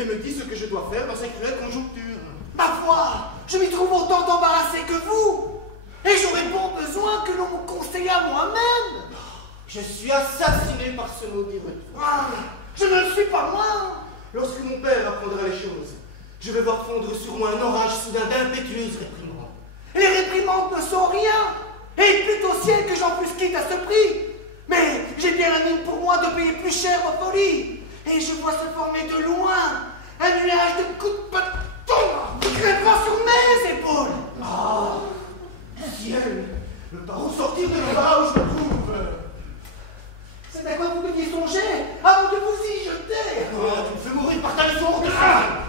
et me dit ce que je dois faire dans cette cruelle conjoncture. Ma foi, je m'y trouve autant embarrassé que vous, et j'aurais bon besoin que l'on me conseille à moi-même. Je suis assassiné par ce maudit retour. Ah, je ne le suis pas moi. Lorsque mon père apprendra les choses, je vais voir fondre sur moi un orage soudain d'impétueuses réprimandes. Les réprimandes ne sont rien, et il plût au ciel que j'en fusse quitte à ce prix. Mais j'ai bien la mine pour moi de payer plus cher ma folie, et je vois se former de loin un nuage de coups de bâton qui crèvera sur mes épaules. Ah, ciel, par où sortir de l'embarras où je me trouve? C'est à quoi vous deviez songer avant de vous y jeter. Oh, tu me fais mourir par ta leçon hors de ça.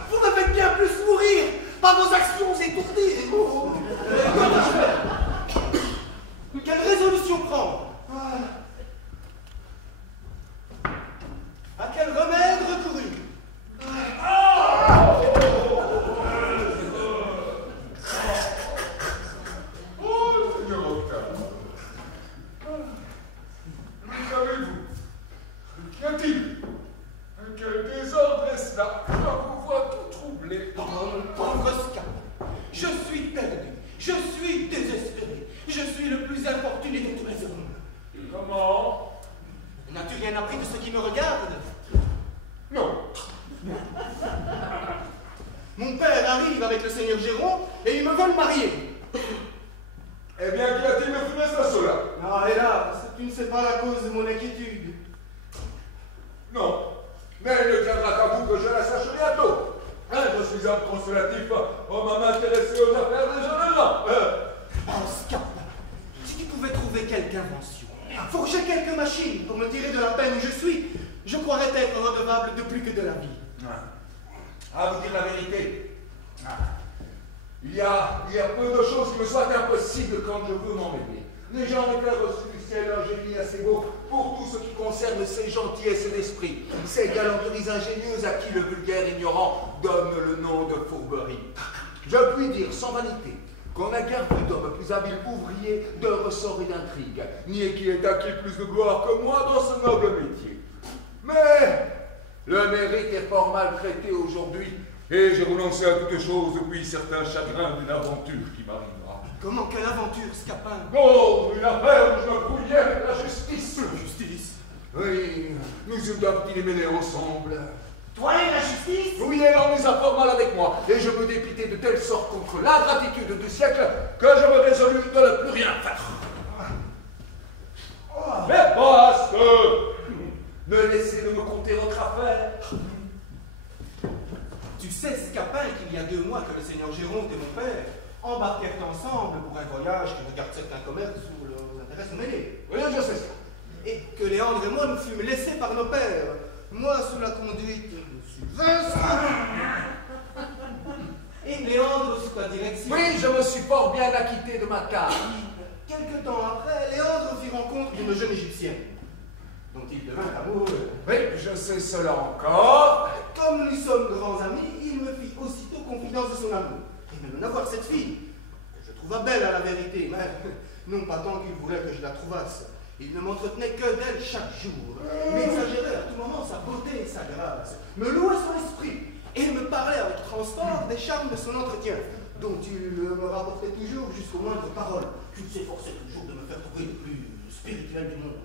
Vous me faites bien plus mourir par vos actions étourdies. Que dois-je faire? Quelle résolution prendre? À quel remède recourir? Oh, Seigneur Octave. Qu'avez-vous? Qu'y a-t-il? Quel désordre est-ce là? Je vous vois tout troublé. Oh, mon pauvre Scapin, je suis perdu, je suis désespéré, je suis le plus infortuné de tous les hommes. Comment? N'as-tu rien appris de ce qui me regarde? Non. Mon père arrive avec le seigneur Géron et ils me veulent marier. Eh bien, qu'y a-t-il de funeste à cela? Ah, hélas, tu ne sais pas la cause de mon inquiétude. Non. Mais il ne tiendra qu'à vous que je la sache bientôt. Hein, je suis un consolatif, homme à m'intéresser aux affaires des jeunes gens. Oh, Scapin, si tu pouvais trouver quelque invention, forger quelques machines pour me tirer de la peine où je suis, je croirais être redevable de plus que de la vie. À vous dire la vérité, il y a peu de choses qui me soient impossibles quand je veux m'en mêler. Les gens ont été reçus du ciel un génie assez beau pour tout ce qui concerne ces gentillesses d'esprit, ces galanteries ingénieuses à qui le vulgaire ignorant donne le nom de fourberie. Je puis dire sans vanité qu'on n'a guère vu d'homme plus habile ouvrier de ressort et d'intrigue, ni qui ait acquis plus de gloire que moi dans ce noble métier. Mais le mérite est fort maltraité aujourd'hui, et j'ai renoncé à toute chose depuis certains chagrins d'une aventure qui m'arrivera. Comment, quelle aventure, Scapin? Oh, une affaire où je me brouillais avec la justice. La justice? Oui, nous eûmes d'un petit démêlé ensemble. Toi et la justice? Oui, elle en est à fort mal avec moi, et je me dépitais de telle sorte contre l'ingratitude du siècle que je me résolus de ne plus rien faire. Mais basta! Me laissez de me conter votre affaire. Tu sais, Scapin, qu'il y a 2 mois que le seigneur Géronte et mon père embarquèrent ensemble pour un voyage qui regarde certains commerces où leurs intérêts sont mêlés. Oui, je sais ça. Et que Léandre et moi nous fûmes laissés par nos pères, moi sous la conduite de Sylvestre, et Léandre sous ta direction. Oui, je me suis fort bien acquitté de ma carte. Quelque temps après, Léandre fit rencontre d'une jeune égyptienne, dont il devint amoureux. Oui, je sais cela encore. Comme nous sommes grands amis, il me fit aussitôt confidence de son amour, et me mena voir cette fille, que je trouva belle à la vérité, mais non pas tant qu'il voulait que je la trouvasse. Il ne m'entretenait que d'elle chaque jour, m'exagérait à tout moment sa beauté et sa grâce, me louait son esprit, et me parlait avec transport des charmes de son entretien, dont il me rapportait toujours jusqu'aux moindres paroles, qu'il s'efforçait toujours de me faire trouver le plus spirituel du monde.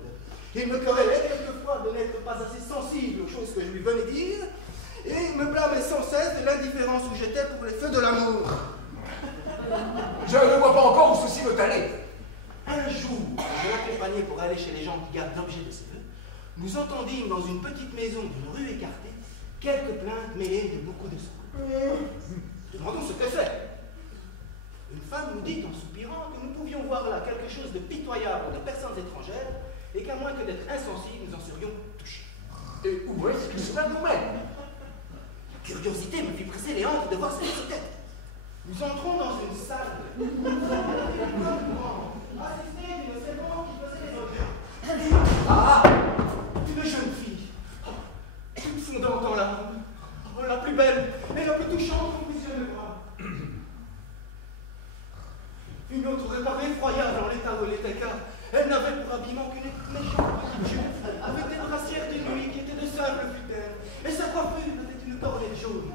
Il me querellait quelquefois de n'être pas assez sensible aux choses que je lui venais dire, et me blâmait sans cesse de l'indifférence où j'étais pour les feux de l'amour. Je ne vois pas encore où ceci veut aller. Un jour, je l'accompagnais pour aller chez les gens qui gardent l'objet de ses vœux. Nous entendîmes dans une petite maison d'une rue écartée quelques plaintes mêlées de beaucoup de sang. Demandons ce que c'est. Une femme nous dit en soupirant que nous pouvions voir là quelque chose de pitoyable de personnes étrangères et qu'à moins que d'être insensibles, nous en serions touchés. Et où est-ce que cela nous mène? La curiosité me fit presser les hanches de voir cette tête. Nous entrons dans une salle. Assisté d'une servante qui faisait les objets. Ah! Une jeune fille, toute fondante en larmes, la plus belle et la plus touchante qu'on puisse jamais voir. Une autre paraît effroyable en l'état où elle était, car elle n'avait pour habillement qu'une méchante petite jupe, avec des brassières de nuit qui étaient de simple pudeur, et sa coiffure était une cornette jaune,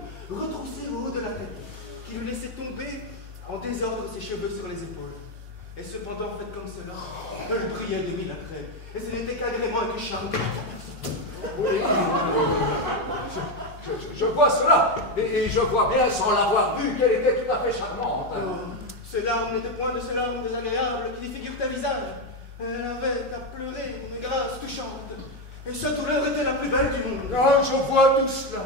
en désordre ses cheveux sur les épaules. Et cependant, faite comme cela, elle brillait de mille à crème. Et ce n'était qu'agrément et que charme. Oui, je vois cela, et je vois bien, sans l'avoir vue, qu'elle était tout à fait charmante. Ces larmes n'étaient point de ces larmes désagréables qui défigurent ta visage. Elle avait à pleurer une grâce touchante. Et sa douleur était la plus belle du monde. Ah, je vois tout cela.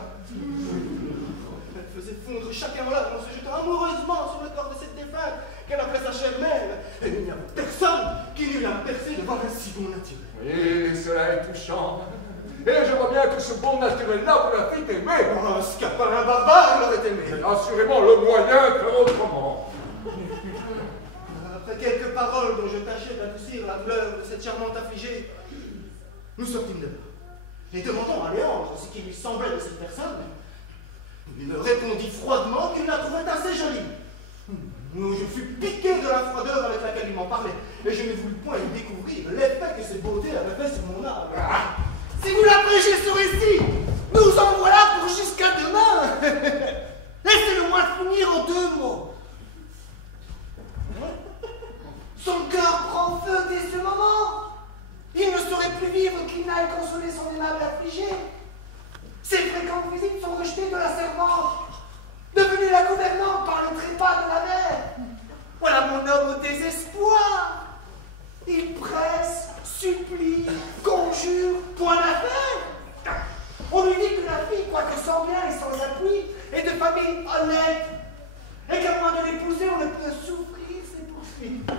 Elle faisait fondre chacun en larmes en se jetant amoureusement sur le corps de cette défunte qu'elle appelait sa chère mère. Et il n'y avait personne qui n'eût la percée devant un si bon naturel. Oui, cela est touchant. Et je vois bien que ce bon naturel-là vous l'a fait aimer. Oh, ce capin barbare l'aurait aimé. C'est assurément le moyen de faire autrement. Après quelques paroles dont je tâchais d'adoucir la douleur de cette charmante affligée, nous sortîmes de là. Et demandant à Léandre ce qui lui semblait de cette personne, il me répondit froidement qu'il la trouvait assez jolie. Je fus piqué de la froideur avec laquelle il m'en parlait, et je ne voulus point y découvrir l'effet que ces beautés avaient fait sur mon âme. Si vous l'appréciez ce récit, nous en voilà pour jusqu'à demain. Laissez-le-moi finir en 2 mots. Son cœur prend feu dès ce moment. Il ne saurait plus vivre qu'il n'aille consoler son aimable affligé. Ses fréquentes visites sont rejetées de la servante, devenue la gouvernante par le trépas de la mère. Voilà mon homme au désespoir. Il presse, supplie, conjure, point d'affaire. On lui dit que la fille, quoique sans bien et sans appui, est de famille honnête, et qu'à moins de l'épouser, on ne peut souffrir ses poursuites.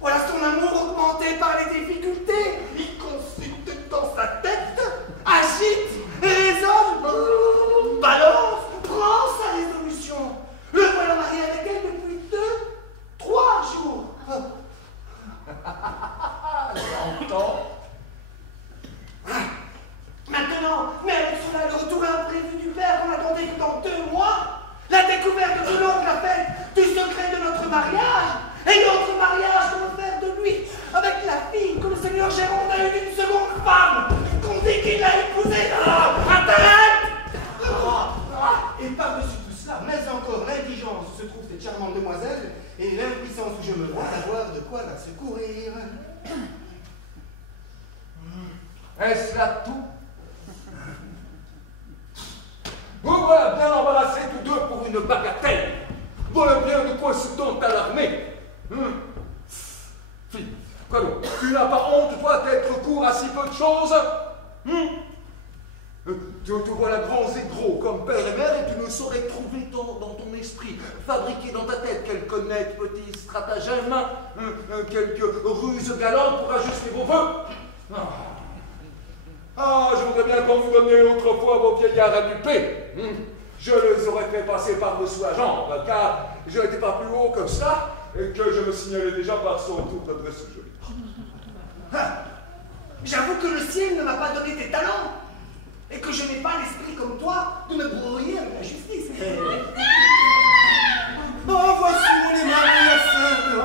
Voilà son amour augmenté par les difficultés. Il consulte dans sa tête, agite, raisonne, balance, prend sa résolution. Le voilà marié avec elle depuis 2, 3 jours. J'entends. Maintenant, mais avec cela le retour imprévu du père qu'on attendait que dans 2 mois, la découverte de l'oncle a fait du secret de notre mariage, et notre mariage qu'on veut faire de lui, avec la fille que le seigneur Géronde a eue d'une seconde femme, qu'on dit qu'il l'a épousée. Internet. Et par-dessus tout cela, mais encore l'indigence où se trouve cette charmante demoiselle, et l'impuissance où je me vois d'avoir de quoi la secourir. Est-ce là tout? Vous voilà bien embarrassés tous deux pour une bagatelle. Voilà bien de quoi se dont alarmer. Fille, quoi donc? Tu n'as pas honte, toi, d'être court à si peu de choses? Tu vois grands et gros comme père et mère, et tu ne saurais trouver dans ton esprit, fabriquer dans ta tête quelques nets petits stratagèmes, quelques ruses galantes pour ajuster vos vœux. Je voudrais bien qu'on vous donniez autrefois vos vieillards à duper. Je les aurais fait passer par-dessous la jambe, car je n'étais pas plus haut que ça, et que je me signalais déjà par son tour d'adresse jolie. J'avoue que le ciel ne m'a pas donné des talents, et que je n'ai pas l'esprit comme toi de me brouiller avec la justice. Oh, voici mon aimable Hyacinthe.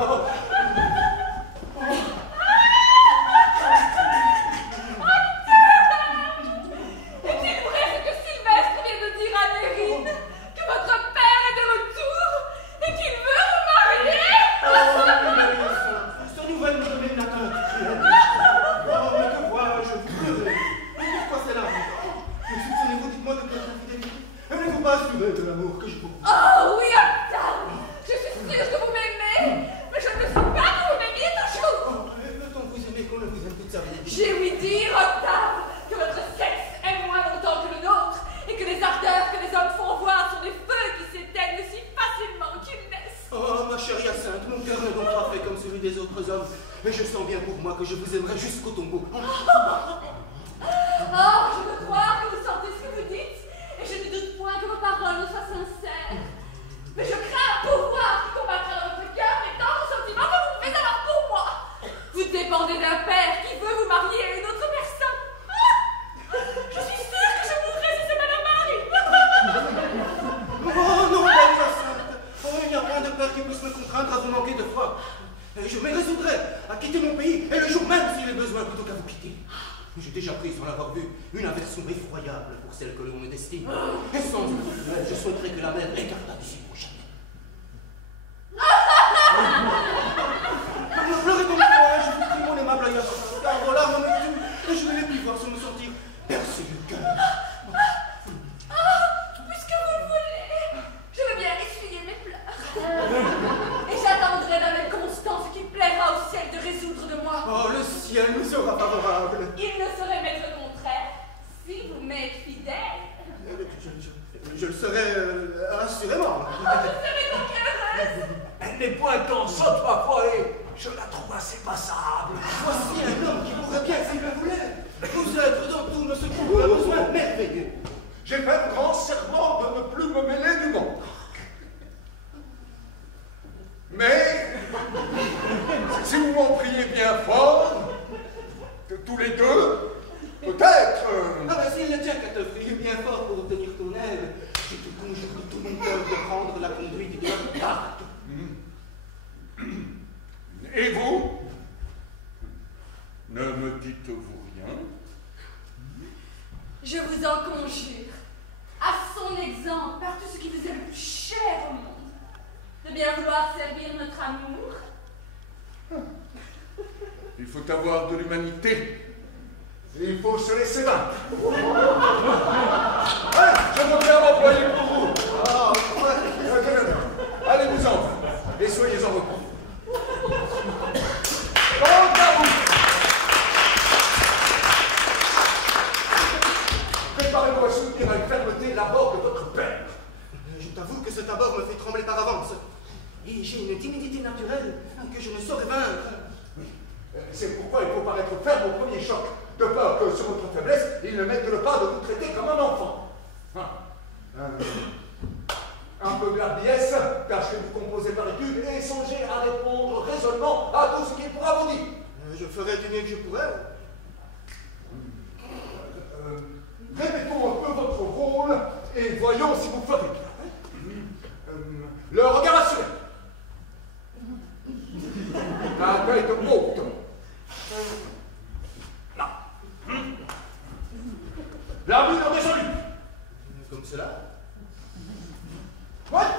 Est-il vrai ce que Sylvestre vient de dire à Nérine? Que votre père est de retour et qu'il veut vous marier? Ce nouvelle me donne une attente cruelle. Oh, mais que vois-je? Vous pleurez. Mais pourquoi c'est là? Me soupçonnez-vous, dites-moi, de quelque infidélité? N'êtes-vous pas assuré de l'amour que je vous... Oh oui, Octave! Je suis sûre que vous m'aimez, mais je ne suis pas que vous m'aimiez toujours! Peut-on vous aimer qu'on ne vous aime toute sa vie? J'ai ouï dire, Octave, que votre sexe aime moins longtemps que le nôtre, et que les ardeurs que les hommes font voir sont des feux qui s'éteignent si facilement qu'ils naissent. Oh, ma chère Hyacinthe, mon cœur n'est donc pas fait comme celui des autres hommes, mais je sens bien pour moi que je vous aimerai jusqu'au tombeau. Oh, je veux croire que vous sentez ce que vous dites, et je ne doute point que vos paroles ne soient sincères. Mais je crains un pouvoir qui combattra dans votre cœur les tant de sentiments que vous faites alors pour moi. Vous dépendez d'un père qui veut vous marier à une autre personne. Je suis sûre que je mourrai si c'est Madame Marie. Oh non, belle Hyacinthe! Oh, il n'y a point de père qui puisse me contraindre à vous manquer de foi. Et je me résoudrai à quitter mon pays, et le jour même s'il est besoin, plutôt qu'à vous quitter. J'ai déjà pris, sans l'avoir vu, une aversion effroyable pour celle que l'on me destine. Et sans une je souhaiterais que la mer l'écartât d'ici pour jamais. moi. Oh, je serais donc heureuse. Elle n'est point en saute ma foi et je la trouve assez passable. Voici un homme qui pourrait bien, s'il le voulait, vous être dans tout nos secours à besoin merveilleux. J'ai fait le grand serment de ne plus me mêler du monde. Mais, si vous m'en priez bien fort, que tous les deux, peut-être... Ah ben s'il ne tient qu'à te prier bien fort pour obtenir ton aide, je te conjure de tout mon cœur de prendre la conduite de la barque. Et vous? Ne me dites-vous rien? Je vous en conjure, à son exemple, par tout ce qui vous est le plus cher au monde, de bien vouloir servir notre amour. Il faut avoir de l'humanité. Il faut se laisser vaincre. Je veux bien m'employer pour vous. Allez-vous-en et soyez en repos. Quant à vous, préparez-vous à soutenir avec fermeté l'abord de votre père. Je t'avoue que cet abord me fait trembler par avance. Et j'ai une timidité naturelle que je ne saurais vaincre. C'est pourquoi il faut paraître ferme au premier choc, de peur que sur votre faiblesse, il ne mette le pas de vous traiter comme un enfant. Un peu de hardiesse, tâchez de vous composer par étude et songez à répondre raisonnement à tout ce qu'il pourra vous dire. Je ferai du mieux que je pourrai. Répétons un peu votre rôle et voyons si vous ferez bien. Le regard assuré. La tête haute. Non. La mine résolue. Comme cela. What?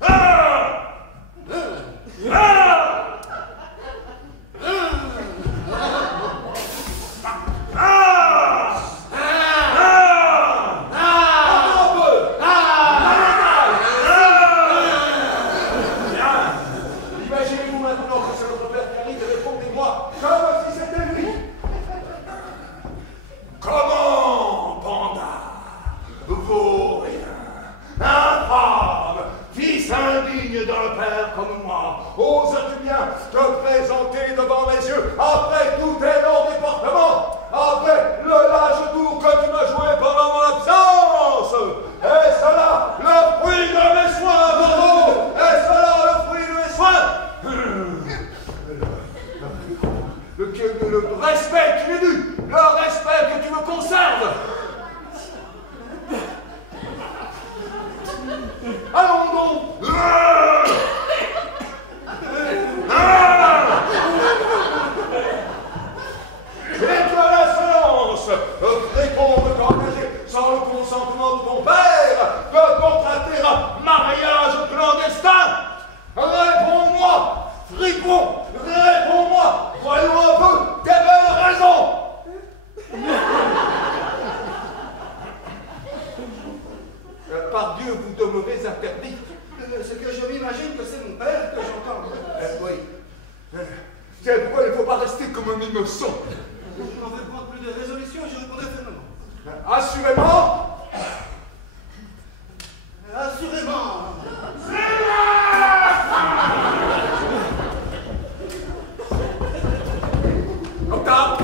Ah! Ah! Imaginez-vous maintenant que c'est votre père qui arrive et répondez-moi comme si c'était lui. Comment, Panda? Vaut rien. Infâme, fils indigne d'un père comme moi, oses-tu bien te présenter devant mes yeux après tous tes longs déportements, après le lâche tour que tu m'as joué pendant mon absence? Est-ce là le fruit de mes soins, Bobo? Est-ce là le fruit de mes soins? Le respect qui m'est dû, le respect que tu me conserves. Allons donc! Et que l'insolence répondre t'engager sans le consentement de ton père de contracter un mariage clandestin! Réponds-moi! Fripon! Réponds-moi! Voyons un peu tes belles raisons! Par Dieu, vous demeurez interdit. Ce que je m'imagine que c'est mon père que j'entends. Oui. C'est pourquoi il ne faut pas rester comme un innocent. Je n'en veux prendre plus de résolution et je répondrai fermement. Assurément. Assurément. Octave.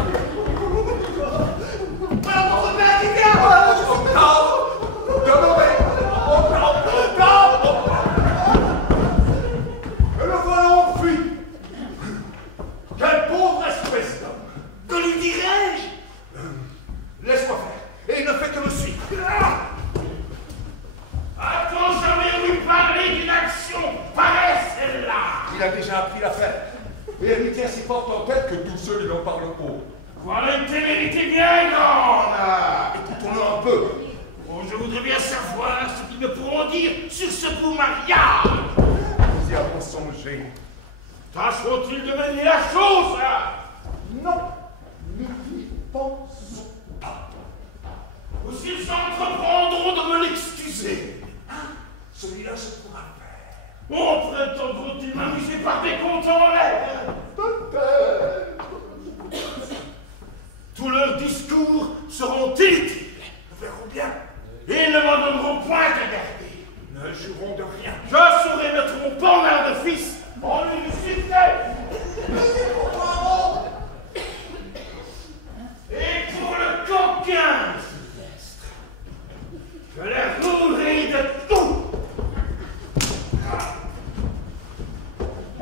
Voilà votre père qui vient! Octave. Demeurez. Octave. Et le voilà enfui. Quelle pauvre espèce d'homme. Que lui dirais-je? Laisse-moi faire. Et ne fais que me suivre. A-t-on jamais ouï parler d'une action pareille celle-là? Il a déjà appris l'affaire. Et elle lui tient si fort en tête que tout seul il en parle haut. Voilà une témérité bien grande. Écoutons-le un peu. Oh, je voudrais bien savoir ce qu'ils me pourront dire sur ce beau mariage. Nous y avons songé. Tâcheront-ils de mener la chose? Non, nous n'y pensons pas. Ou s'ils entreprendront de me l'excuser? Celui-là, je pourrai le faire. Oh, prétendront-ils m'amuser par des comptes en l'air? Peut-être. Tous leurs discours seront inutiles. Nous verrons bien. Ils ne m'en donneront point à garder. Ne juron de rien. Je saurai mettre mon panard de fils en l'université. Et pour le coquin, Sylvestre, je les roulerai de tout.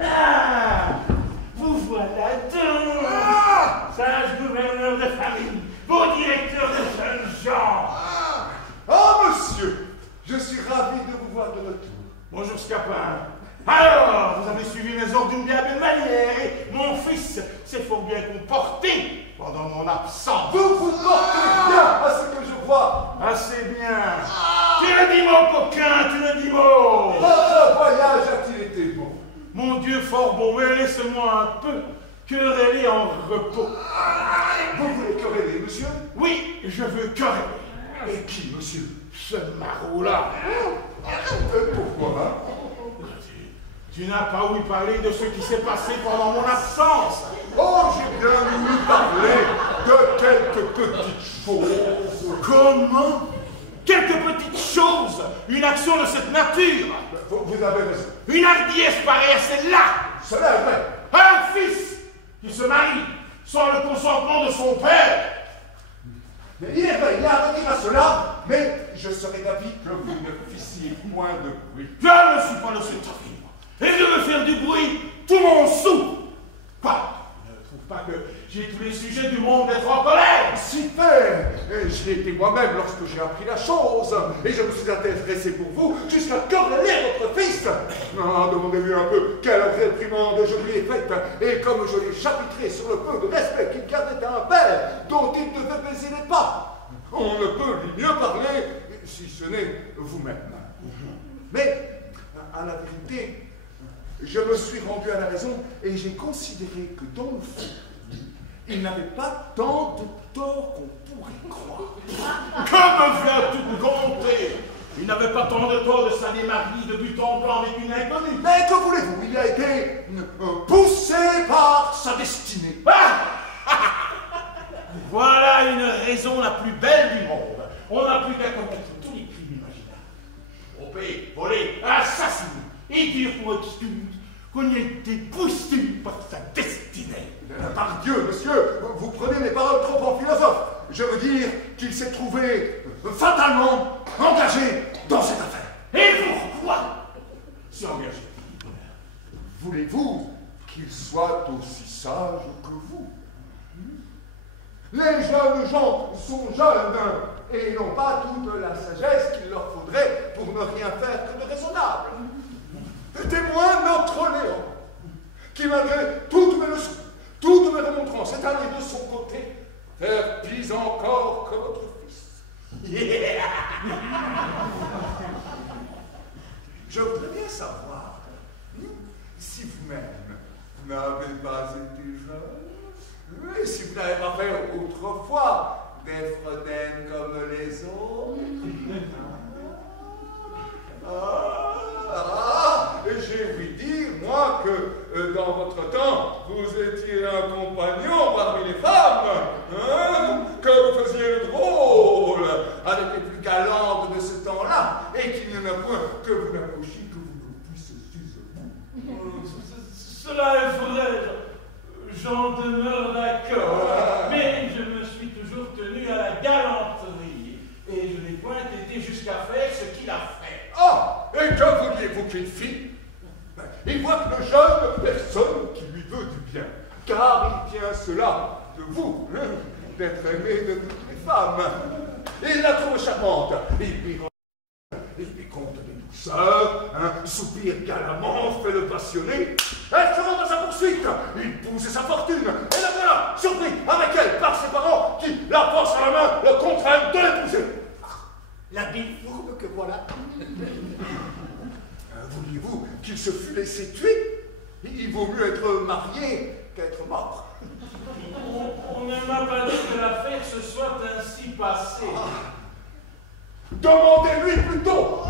Ah, vous voilà donc, sage gouverneur de famille, beau directeur de jeunes gens. Oh, monsieur, je suis ravi de vous voir de retour. Bonjour, Scapin. Alors, vous avez suivi mes ordres d'une bien belle manière et mon fils s'est fort bien comporté pendant mon absence. Vous vous portez bien à ce que je vois. Assez bien. Tu le dis, mon coquin, tu le dis, mot. Votre voyage a-t-il été bon? Mon Dieu fort bon, mais laisse-moi un peu quereller en repos. Vous voulez quereller, monsieur? Oui, je veux quereller. Et qui, monsieur? Ce maraud-là. Pourquoi? Tu n'as pas ouï parler de ce qui s'est passé pendant mon absence. Oh, j'ai bien voulu parler de quelques petites choses. Comment? Quelques petites choses, une action de cette nature. Vous avez raison. Une hardiesse pareille à celle-là. Cela est vrai. Un fils qui se marie sans le consentement de son père. Mais il est vrai, il y a à redire à cela, mais je serais d'avis que vous ne fissiez point de bruit. Je ne suis pas de cette avis. Et je veux faire du bruit tout mon sou. Quoi? Ne trouve pas que j'ai tous les sujets du monde d'être en colère? Super! J'y étais moi-même lorsque j'ai appris la chose, et je me suis intéressé pour vous jusqu'à quereller votre fils. Ah, demandez-lui un peu quelle réprimande je lui ai faite, et comme je l'ai chapitré sur le peu de respect qu'il gardait à un père dont il devait baiser les pas. On ne peut lui mieux parler, si ce n'est vous-même. Mais, à la vérité, je me suis rendu à la raison et j'ai considéré que dans le fond, il n'avait pas tant de tort qu'on pourrait croire. Que me viens-tu me conter? Il n'avait pas tant de tort de s'aller marier de but en blanc avec une inconnue. Mais que voulez-vous? Il a été poussé par sa destinée. Voilà une raison la plus belle du monde. On n'a plus qu'à commettre tous les crimes imaginables. Tromper, voler, assassiner. Et dire pour excuse qu'on a été poussé par sa destinée. Par Dieu, monsieur, vous prenez mes paroles trop en philosophe. Je veux dire qu'il s'est trouvé fatalement engagé dans cette affaire. Et pourquoi s'est engagé? Voulez-vous qu'il soit aussi sage que vous? Les jeunes gens sont jeunes et n'ont pas toute la sagesse qu'il leur faudrait pour ne rien faire que de raisonnable. Témoin notre Léon, qui malgré toutes mes leçons, toutes mes remontrances, est allé de son côté faire pis encore que votre fils. Je voudrais bien savoir si vous-même n'avez pas été jeune, et si vous n'avez pas fait autrefois des fredaines comme les autres. J'ai ouï dire, moi, que dans votre temps, vous étiez un compagnon parmi les femmes, que vous faisiez le drôle avec les plus galantes de ce temps-là, et qu'il n'y en a point que vous n'approchiez que vous ne puissiez vous. Cela est vrai, j'en demeure d'accord, mais je me suis toujours tenu à la galanterie, et je n'ai point été jusqu'à faire ce qu'il a fait. Ah! Et que vouliez-vous qu'il fît? Il voit que le jeune personne qui lui veut du bien, car il tient cela de vous, d'être aimé de toutes les femmes. Il la trouve charmante, il lui compte des douceurs, soupire galamment, fait le passionné. Elle se rend à sa poursuite, il pousse sa fortune, et la voilà, surpris avec elle par ses parents qui, la force à la main, le contraignent de l'épouser. La bille fourbe que voilà. Vouliez-vous qu'il se fût laissé tuer? Il vaut mieux être marié qu'être mort. On ne m'a pas dit que l'affaire se soit ainsi passée. Demandez-lui plutôt.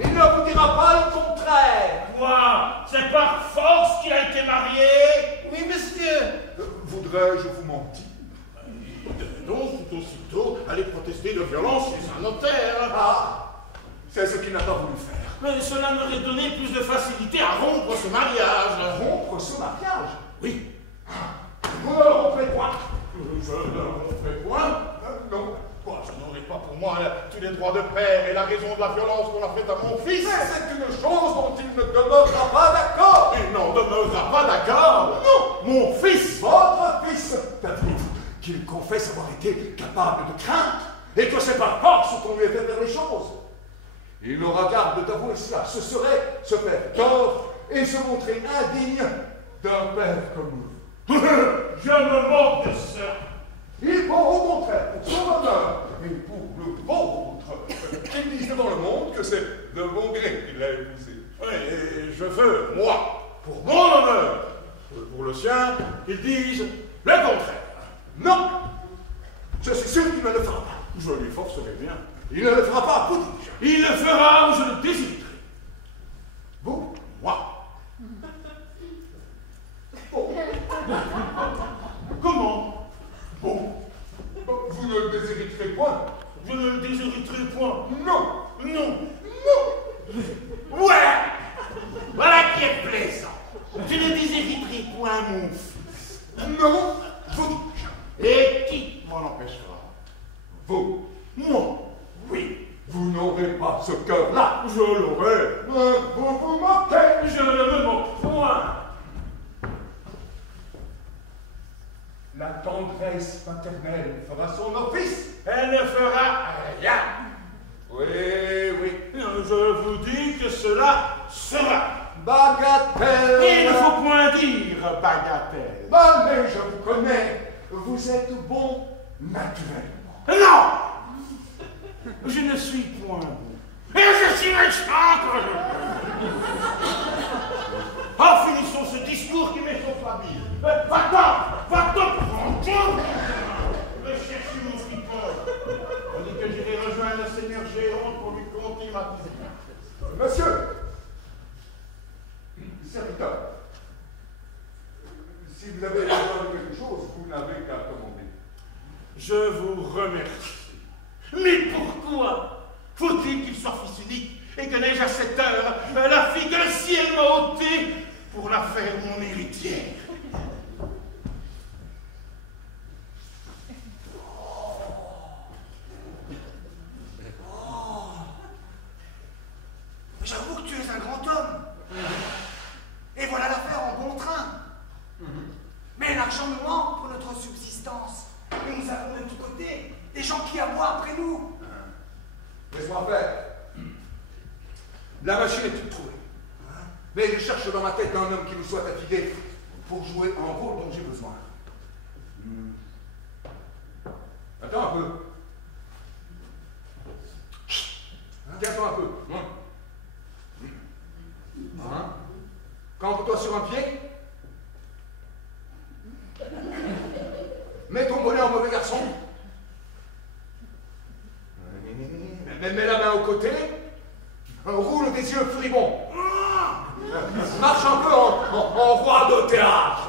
Il ne vous dira pas le contraire. Quoi? C'est par force qu'il a été marié? Oui, monsieur. Voudrais-je vous mentir? Il devait donc tout aussitôt aller protester de violence chez un notaire. C'est ce qu'il n'a pas voulu faire. Mais cela m'aurait donné plus de facilité à rompre ce mariage. Rompre ce mariage? Oui. Vous ne le romprez point. Je ne romprai point. Non. Quoi, je n'aurai pas pour moi tous les droits de père et la raison de la violence qu'on a faite à mon fils. Mais c'est une chose dont il ne demeurera pas d'accord. Il n'en demeurera pas d'accord. Non. Mon fils. Votre fils. David, qu'il confesse avoir été capable de crainte et que c'est par force qu'on lui a fait faire les choses. Il aura garde d'avouer cela. Ce serait se faire tort et se montrer indigne d'un père comme vous. Je me moque de ça. Il faut au contraire, pour son honneur et pour le vôtre, qu'il dise devant le monde que c'est de bon gré qu'il l'a épousé. Oui, et je veux, moi, pour mon honneur, pour le sien, qu'ils disent le contraire. Non. Je suis sûr qu'il ne le fera pas. Je lui forcerai bien. Il ne le fera pas, vous dis-je. Il le fera ou je le désiriterai. Vous? Moi. Comment? Bon. Vous ne le désiriterez point. Je ne le désiriterai point. Non. Non. Non. Ouais. Voilà qui est plaisant. Je ne désiriterai point mon fils. Non. Vous dis-je. Et qui m'en empêchera? Vous. Moi. Oui. Vous n'aurez pas ce cœur-là. Je l'aurai. Vous vous moquez. Je ne me moque point. La tendresse maternelle fera son office. Elle ne fera rien. Oui, oui. Je vous dis que cela sera. Bagatelle. Et il ne faut point dire bagatelle. Mais je vous connais. Vous êtes bon naturellement. Non. Je ne suis point bon. Et je suis méchant. Ah, finissons ce discours qui m'échauffe la bille. Va-t'en, prends-toi. Je vais chercher mon fripeur. On dit que j'irai rejoindre le seigneur Géronte pour lui conter ma vie. Monsieur, serviteur, si vous avez besoin de quelque chose, vous n'avez qu'à commander. Je vous remercie. Mais pourquoi faut-il qu'il soit fils unique et que n'ai-je à cette heure la fille que le ciel m'a ôtée pour la faire mon héritière? J'avoue que tu es un grand homme. Et voilà l'affaire en bon train. Mais l'argent nous manque pour notre subsistance. Et nous avons de tous côtés des gens qui aboient après nous. Laisse-moi faire. La machine est toute trouvée. Mais je cherche dans ma tête un homme qui me soit affidé pour jouer un rôle dont j'ai besoin. Attends un peu. Tiens-toi un peu. Campe-toi sur un pied. Mets ton bonnet en mauvais garçon. Mets la main au côté. Roule des yeux furibonds. Marche un peu en roi de théâtre.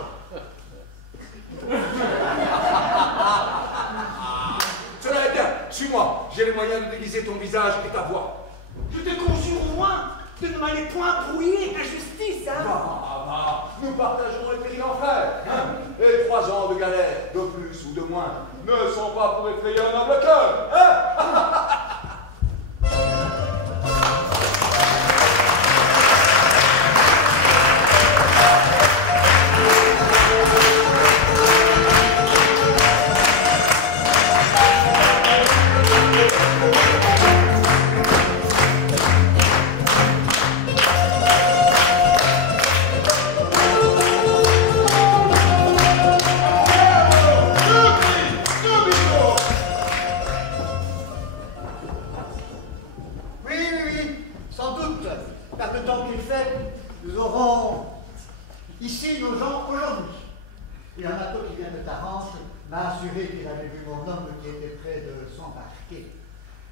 Cela est bien. Suis-moi. J'ai les moyens de déguiser ton visage et ta voix. Je te conjure au moins de ne m'aller point brouiller avec la justice, hein. Nous partagerons les périls en frères. Et 3 ans de galère, de plus ou de moins, ne sont pas pour effrayer un noble cœur.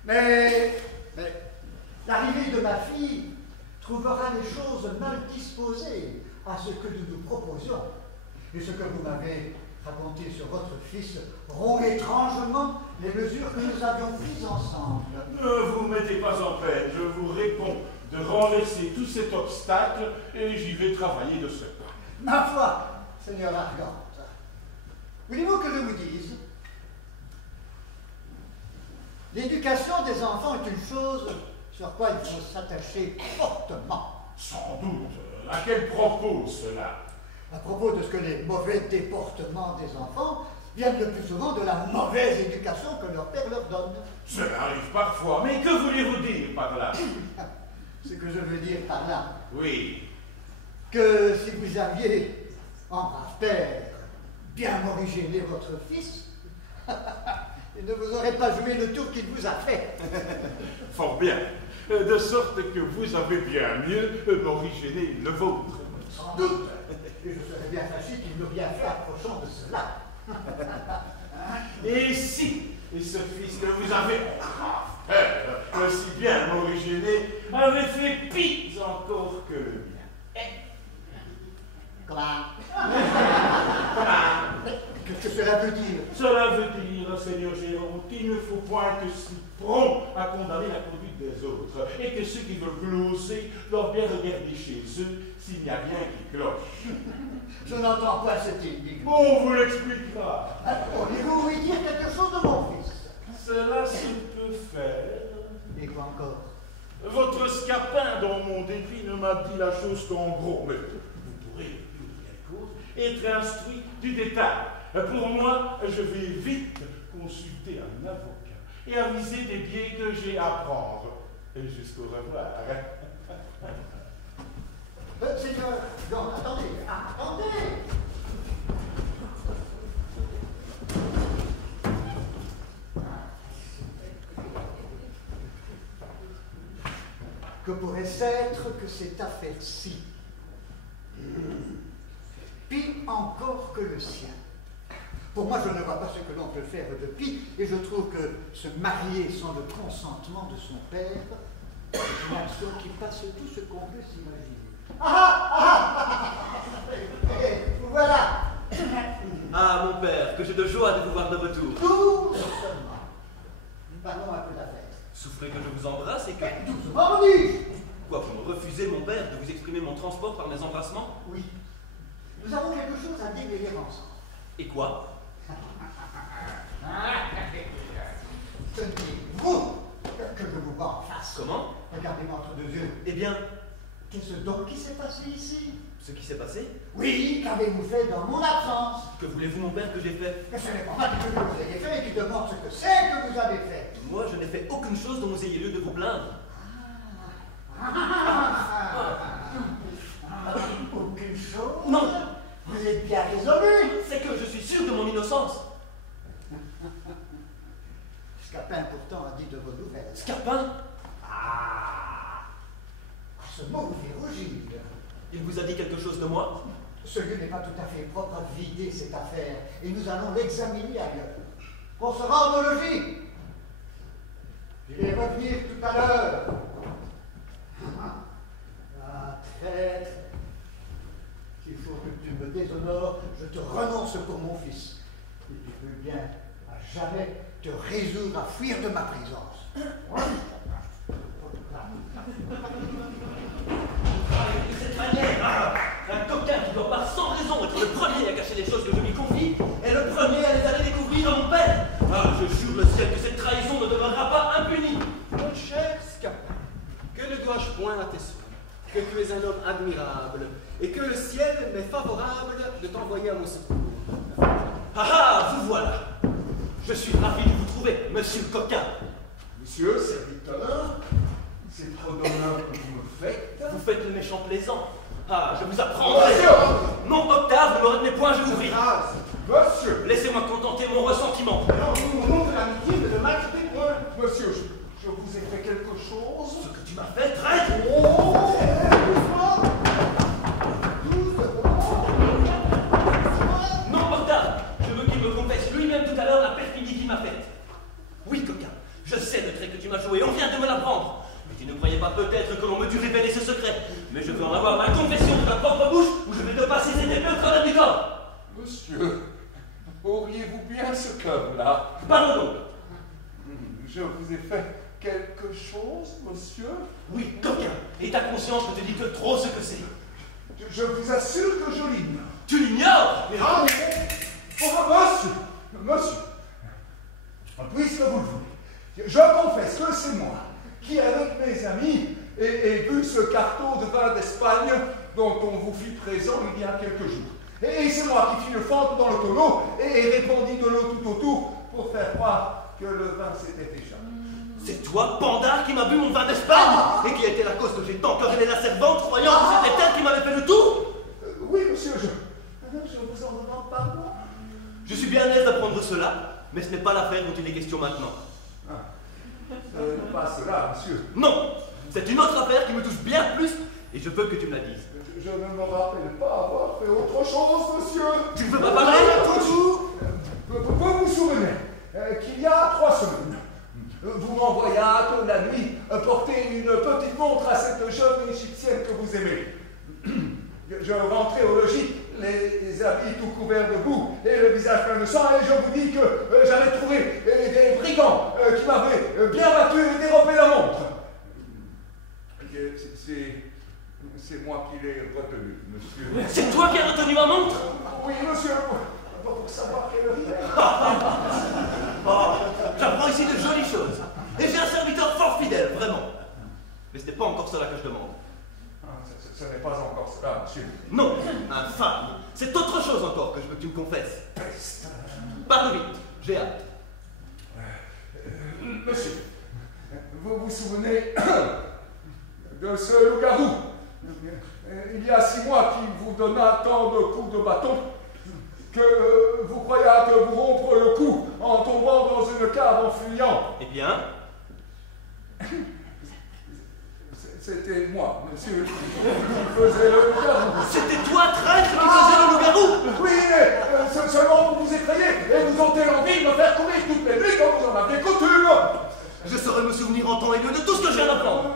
Mais l'arrivée de ma fille trouvera les choses mal disposées à ce que nous nous proposions. Et ce que vous m'avez raconté sur votre fils rompt étrangement les mesures que nous avions prises ensemble. Ne vous mettez pas en peine, je vous réponds de renverser tout cet obstacle et j'y vais travailler de ce pas. Ma foi, Seigneur Argante, voulez-vous que je vous dise? L'éducation des enfants est une chose sur quoi il faut s'attacher fortement. Sans doute. À quel propos cela? À propos de ce que les mauvais déportements des enfants viennent le plus souvent de la mauvaise éducation que leur père leur donne. Cela arrive parfois, mais que voulez-vous dire par là? Ce que je veux dire par là, Oui. que si vous aviez, en brave père, bien morigéné votre fils, il ne vous aurait pas joué le tour qu'il vous a fait. Fort bien. De sorte que vous avez bien mieux morigéné le vôtre. Sans doute. Et je serais bien fâché qu'il n'eût rien fait approchant de cela. Et si ce fils que vous avez, aussi bien morigéné, avait fait pis encore que le mien? Quoi? Qu'est-ce que cela veut dire? Cela veut dire, Seigneur Jérôme, qu'il ne faut point être si prompt à condamner la conduite des autres, et que ceux qui veulent gloser doivent bien regarder chez eux s'il n'y a rien qui cloche. Je n'entends pas cette énigme. On vous l'expliquera. Pourriez-vous lui dire quelque chose de mon fils? Cela se peut faire. Et quoi encore? Votre scapin dans mon débit ne m'a dit la chose qu'en gros, mais vous pourrez, pour quelque cause, être instruit du détail. Pour moi, je vais vite consulter un avocat et aviser des biais que j'ai à prendre. Et jusqu'au revoir. Seigneur, non, attendez, attendez! Que pourrait-ce être que cette affaire-ci? Pis encore que le sien. Pour moi, je ne vois pas ce que l'on peut faire de pis, et je trouve que se marier sans le consentement de son père est une action qui passe tout ce qu'on peut s'imaginer. Vous voilà! Ah, mon père, que j'ai de joie de vous voir de retour. Doucement seulement. Parlons un peu d'affaires. Souffrez que je vous embrasse et que... Doucement, dis-je! Quoi, vous me refusez, mon père, de vous exprimer mon transport par mes embrassements? Oui. Nous avons quelque chose à démêler ensemble. Et quoi? Tenez-vous que je vous vois en face. Comment? Regardez-moi entre deux yeux. Eh bien, Qu'est-ce donc qui s'est passé ici? ce qui s'est passé? Oui, qu'avez-vous fait dans mon absence? Que voulez-vous, mon père, que j'ai fait? Que ce n'est pas moi qui veux que vous ayez fait et qui demande ce que c'est que vous avez fait. Moi, je n'ai fait aucune chose dont vous ayez lieu de vous plaindre. Aucune chose? Non. Vous êtes bien résolu? C'est que je suis sûr de mon innocence. Scapin pourtant a dit de vos nouvelles. Scapin? Ce mot vous fait rougir. Il vous a dit quelque chose de moi? Ce lieu n'est pas tout à fait propre à vider cette affaire, et nous allons l'examiner ailleurs. On se rend au logis. Je vais revenir tout à l'heure. Ah, traître. S'il faut que tu me déshonores, je te renonce pour mon fils. Et tu peux bien, à jamais, te résoudre à fuir de ma présence. De cette manière, un coquin qui doit par sans raison être le premier à cacher les choses que je lui confie est le premier à les aller découvrir à mon père. Ah, je jure le ciel que cette trahison ne demeurera pas impunie. Mon cher Scapin, que ne dois-je point à tes soins, que tu es un homme admirable, et que le ciel m'est favorable de t'envoyer à mon secours. Ah, vous voilà. Je suis ravi de vous trouver, monsieur le coquin. Monsieur, serviteur, c'est trop d'honneur que vous me faites. Vous faites le méchant plaisant. Ah, je vous apprendrai. Monsieur! Non, Octave, ne me retenez point, je vous prie. Grâce. Monsieur! Laissez-moi contenter mon ressentiment. Non, au nom de l'amitié, ne m'achetez point. Monsieur, je vous ai fait quelque chose? Ce que tu m'as fait, traître. Non, Octave, je veux qu'il me confesse lui-même tout à l'heure la perfidie qu'il m'a faite. Oui, coquin, je sais le trait que tu m'as joué, on vient de me l'apprendre. Mais tu ne croyais pas peut-être que l'on me dût révéler ce secret. Mais je veux en avoir ma confession de ta propre bouche, ou je vais te passer cette épée au travers du corps. Monsieur, auriez-vous bien ce cœur-là? Parlons donc. Je vous ai fait quelque chose, monsieur? Oui, coquin. Et ta conscience ne te dit que trop ce que c'est. Je vous assure que je l'ignore. Tu l'ignores? Mais Ah, monsieur, puisque vous le voulez, je confesse que c'est moi qui, avec mes amis, ai bu ce carton de vin d'Espagne dont on vous fit présent il y a quelques jours. Et c'est moi qui fis le fente dans le tonneau et répandis de l'eau tout autour pour faire croire que le vin s'était échappé. c'est toi, Panda, qui m'a bu mon vin d'Espagne et qui a été la cause que j'ai tant querellé la servante, croyant que c'était elle qui m'avait fait le tour? Oui, monsieur, je vous en demande pardon. Je suis bien à l'aise d'apprendre cela, mais ce n'est pas l'affaire dont il est question maintenant. Pas cela, monsieur. Non, c'est une autre affaire qui me touche bien plus et je veux que tu me la dises. Je ne me rappelle pas avoir fait autre chose, monsieur. Tu ne veux pas parler? Vous vous souvenez qu'il y a 3 semaines, vous m'envoyâtes la nuit porter une petite montre à cette jeune égyptienne que vous aimez. Je rentrais au logis, les habits tout couverts de boue et le visage plein de sang, et je vous dis que j'avais trouvé des brigands qui m'avaient bien battu et dérobé la montre. C'est moi qui l'ai retenu, monsieur. C'est toi qui as retenu ma montre? Oui, monsieur, pour savoir quelle heure il est. Oh, j'apprends ici de jolies choses. Et j'ai un serviteur fort fidèle, vraiment. Mais ce n'est pas encore cela que je demande. Ce n'est pas encore cela, monsieur. Non, infâme. C'est autre chose encore que je veux que tu me confesses. Peste. Parle vite, j'ai hâte. Monsieur, vous vous souvenez de ce loup-garou? Il y a 6 mois qui vous donna tant de coups de bâton que vous croyâtes vous rompre le cou en tombant dans une cave en fuyant. Eh bien? C'était moi, monsieur, qui faisais le loup-garou. C'était toi, traître, qui faisais le loup-garou? Oui, mais seulement vous vous effrayez et vous ôtez l'envie de me faire courir toutes les nuits comme vous en aviez coutume. Je saurais me souvenir en temps et lieu de tout ce que je viens d'apprendre.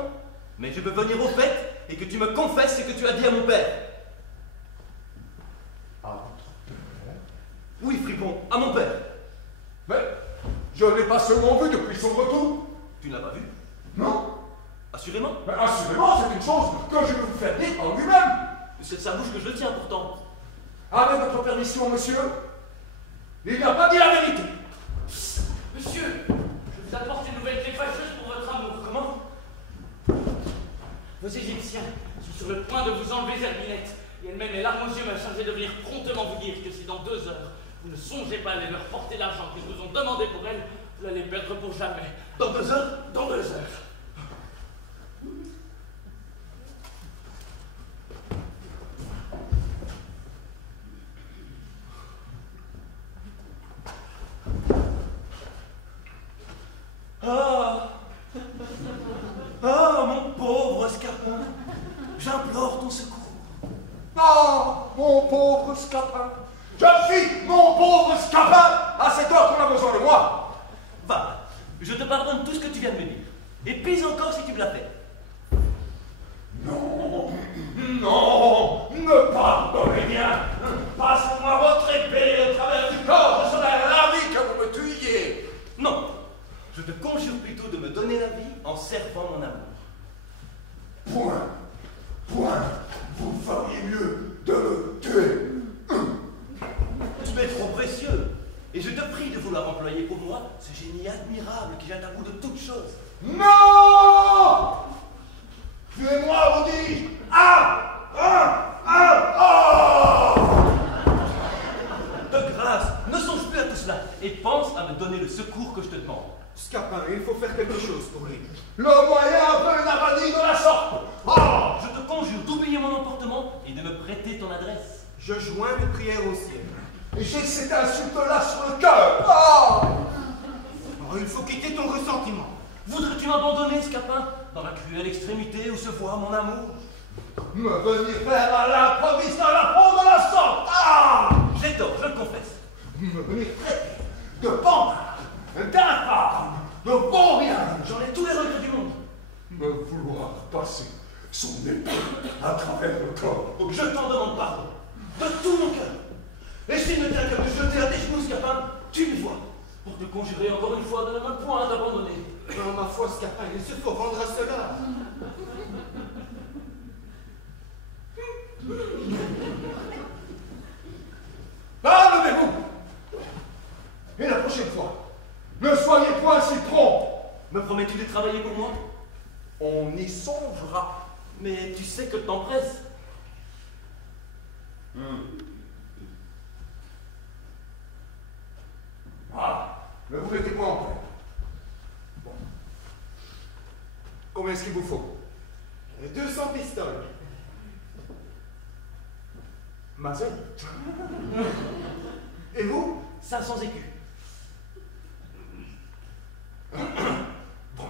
Mais je veux venir au fait et que tu me confesses ce que tu as dit à mon père. À votre père? Oui, fripon, à mon père. Mais je ne l'ai pas seulement vu depuis son retour. Tu ne l'as pas vu? Non. Assurément. Mais assurément, c'est une chose que je vais vous faire dire par lui-même. C'est de sa bouche que je le tiens pourtant. Avec votre permission, monsieur, il n'a pas dit la vérité. Monsieur, je vous apporte une nouvelle clé fâcheuse pour votre amour. Comment? Vos Égyptiens sont sur le point de vous enlever Zerbinette. Et elle-même, les larmes aux yeux, m'a chargé de venir promptement vous dire que si dans 2 heures, vous ne songez pas à aller leur porter l'argent qu'ils vous ont demandé pour elle, vous l'allez perdre pour jamais. Dans 2 heures? Dans 2 heures. Ah! Ah, mon pauvre Scapin! J'implore ton secours. Ah, mon pauvre Scapin. Je suis mon pauvre Scapin à cette heure qu'on a besoin de moi. Va, je te pardonne tout ce que tu viens de me dire. Et pise encore si tu me l'as fait. Non, non, ne pardonnez rien. Passez-moi votre épée au travers du corps. Je serais ravi que vous me tuiez. Non, je te conjure plutôt de me donner la vie en servant mon amour. Point, vous feriez mieux de me tuer. Tu es trop précieux. Et je te prie de vouloir employer pour moi ce génie admirable qui vient à bout de toutes choses. Non! Tuez-moi, vous dis-je! De grâce, ne songe plus à tout cela et pense à me donner le secours que je te demande. Scapin, il faut faire quelque chose pour lui. Le moyen peut n'avanir de la sorte! Je te conjure d'oublier mon emportement et de me prêter ton adresse. Je joins mes prières au ciel. J'ai cette insulte-là sur le cœur! Oh, il faut quitter ton ressentiment. Voudrais-tu m'abandonner, Scapin, dans la cruelle extrémité où se voit mon amour? Me venir faire à l'improviste à la peau de la sorte! J'ai tort, je le confesse. Me venir traiter de bambard, d'infâme, de bon rien! J'en ai tous les regrets du monde. Me vouloir passer son épée à travers le corps. Je t'en demande pardon, de tout mon cœur. Et s'il ne tient qu'à me jeter à tes genoux, Scapin, tu me vois. pour te conjurer encore une fois de ne me point abandonner. Non, ma foi, Scapin, il se faut rendre à cela. Ah, levez-vous! Et la prochaine fois, ne soyez point si prompt. Me promets-tu de travailler pour moi? On y songera. Mais tu sais que le temps presse. Ah, ne vous mettez point en paix. Bon. Combien est-ce qu'il vous faut? 200 pistoles. Mazel. Et vous? 500 écus. Bon.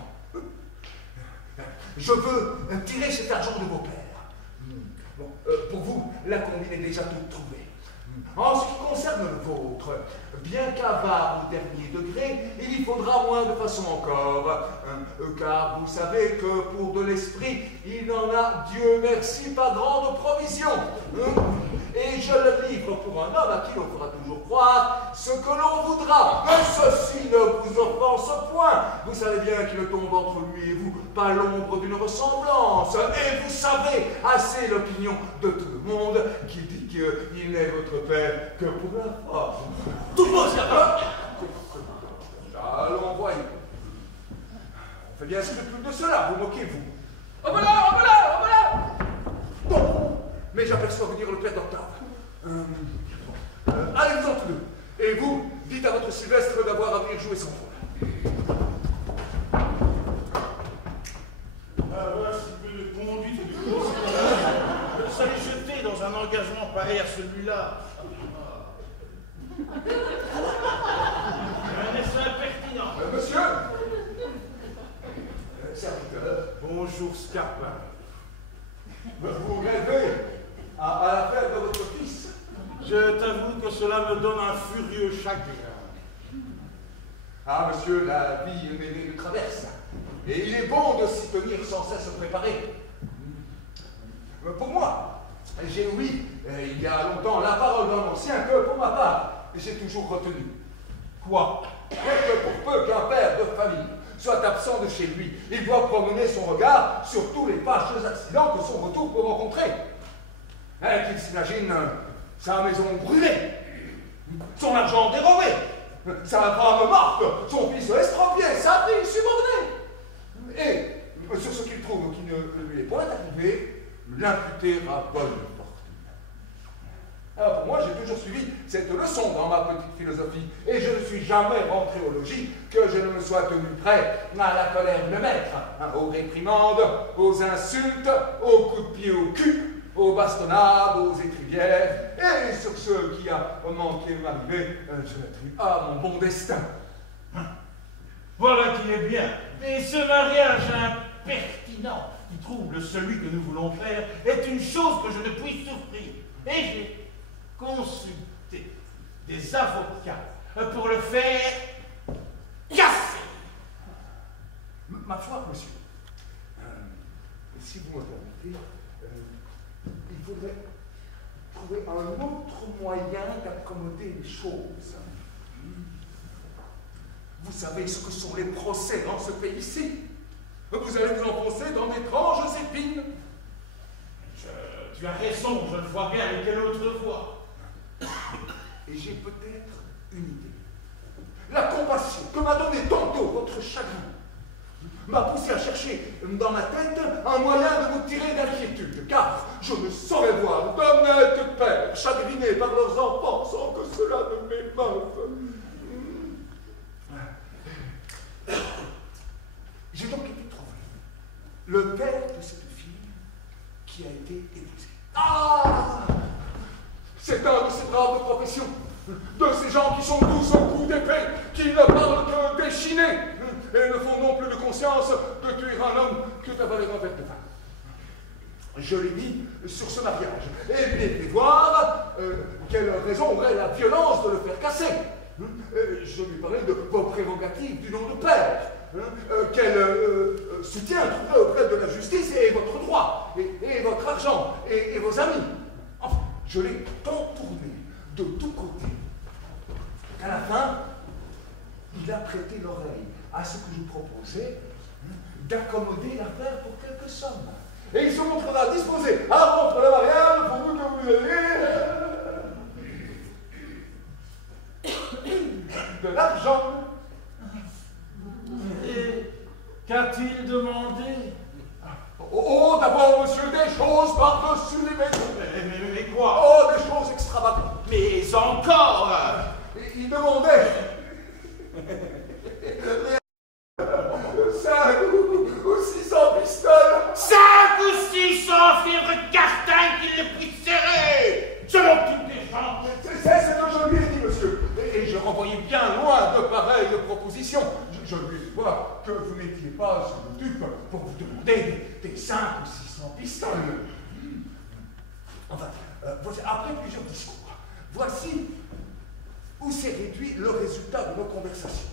Je veux tirer cet argent de vos pères. Bon, pour vous, la combine est déjà toute trouvée. En ce qui concerne le vôtre, bien qu'avare au dernier degré, il y faudra moins de façon encore, car vous savez que pour de l'esprit, il n'en a, Dieu merci, pas grande provision. Et je le livre pour un homme à qui l'on fera toujours croire ce que l'on voudra. Mais ceci ne vous offense point. Vous savez bien qu'il tombe entre lui et vous pas l'ombre d'une ressemblance. Et vous savez assez l'opinion de tout le monde qui dit qu'il n'est votre père que pour la forme. Tout beau, Scapin! Allons, voyons. On fait bien scrupule de cela, vous moquez-vous. Oh voilà, oh voilà, oh voilà! Bon, mais j'aperçois venir le père d'Octave. Allez-vous entre deux. Et vous, dites à votre Sylvestre d'avoir à venir jouer son rôle. Avoir si peu de conduite et de course. Je savais jeter dans un engagement pareil à celui-là. N'est-ce impertinent? Monsieur serviteur. Bonjour, Scapin. Vous rêvez à l'affaire de votre fils? Je t'avoue que cela me donne un furieux chagrin. Ah, monsieur, la vie mêlée de traverse. Et il est bon de s'y tenir sans cesse préparé. Pour moi, j'ai ouï, il y a longtemps, la parole d'un ancien que, pour ma part, j'ai toujours retenu. Quoi? Que pour peu qu'un père de famille soit absent de chez lui, il doit promener son regard sur tous les fâcheux accidents que son retour peut rencontrer. Qu'il s'imagine sa maison brûlée, son argent dérobé, sa femme morte, son fils estropié, sa fille subordonnée. Et sur ce qu'il trouve qui ne lui est point arrivé, l'imputer à bonne fortune. Alors pour moi, j'ai toujours suivi cette leçon dans ma petite philosophie, et je ne suis jamais rentré au logis que je ne me sois tenu prêt à la colère de maître, aux réprimandes, aux insultes, aux coups de pied au cul, aux bastonnades, aux étrivières, et sur ce qui a manqué m'arriver, je l'attribue à mon bon destin. Voilà qui est bien. Mais ce mariage impertinent qui trouble celui que nous voulons faire est une chose que je ne puis souffrir. Et j'ai consulté des avocats pour le faire casser. Ma foi, monsieur, si vous me permettez, il faudrait trouver un autre moyen d'accommoder les choses. Vous savez ce que sont les procès dans ce pays-ci. Vous allez vous enfoncer dans d'étranges épines. Tu as raison, je le vois bien, mais quelle autre voie? Et j'ai peut-être une idée. La compassion que m'a donnée tantôt votre chagrin m'a poussé à chercher dans ma tête un moyen de vous tirer d'inquiétude, car je ne saurais voir d'honnêtes pères chagrinés par leurs enfants sans que cela ne m'émeuve. J'ai donc été trouver le père de cette fille qui a été épousée. Ah! C'est un de ces braves de profession, de ces gens qui sont tous au coup d'épée, qui ne parlent que d'échiner, et ne font non plus de conscience de tuer un homme que d'avaler un verre de vin. Je l'ai mis sur ce mariage, et il fait voir quelle raison aurait la violence de le faire casser. Je lui parlais de vos prérogatives du nom de père. Quel soutien trouver auprès de la justice et votre droit, et votre argent, et vos amis. Enfin, je l'ai tant tourné de tous côtés qu'à la fin, il a prêté l'oreille à ce que je proposais d'accommoder l'affaire pour quelques sommes. Et il se montrera disposé à rompre la mariage pour vous que vous ayez de l'argent. Et qu'a-t-il demandé? Oh, d'abord, monsieur, des choses par-dessus les maisons. Mais quoi? Oh, des choses extravagantes. Mais encore! Il demandait 5 ou 600 pistoles. 5 ou 600 fibres cartagnes qui les puissent serrer! Selon toutes les gens. C'est ce que je lui ai dit, monsieur. Et je renvoyais bien loin de pareilles propositions. Je lui ai dit voir que vous n'étiez pas sur le dupe pour vous demander des 5 ou 600 pistoles. Enfin, après plusieurs discours, voici où s'est réduit le résultat de nos conversations.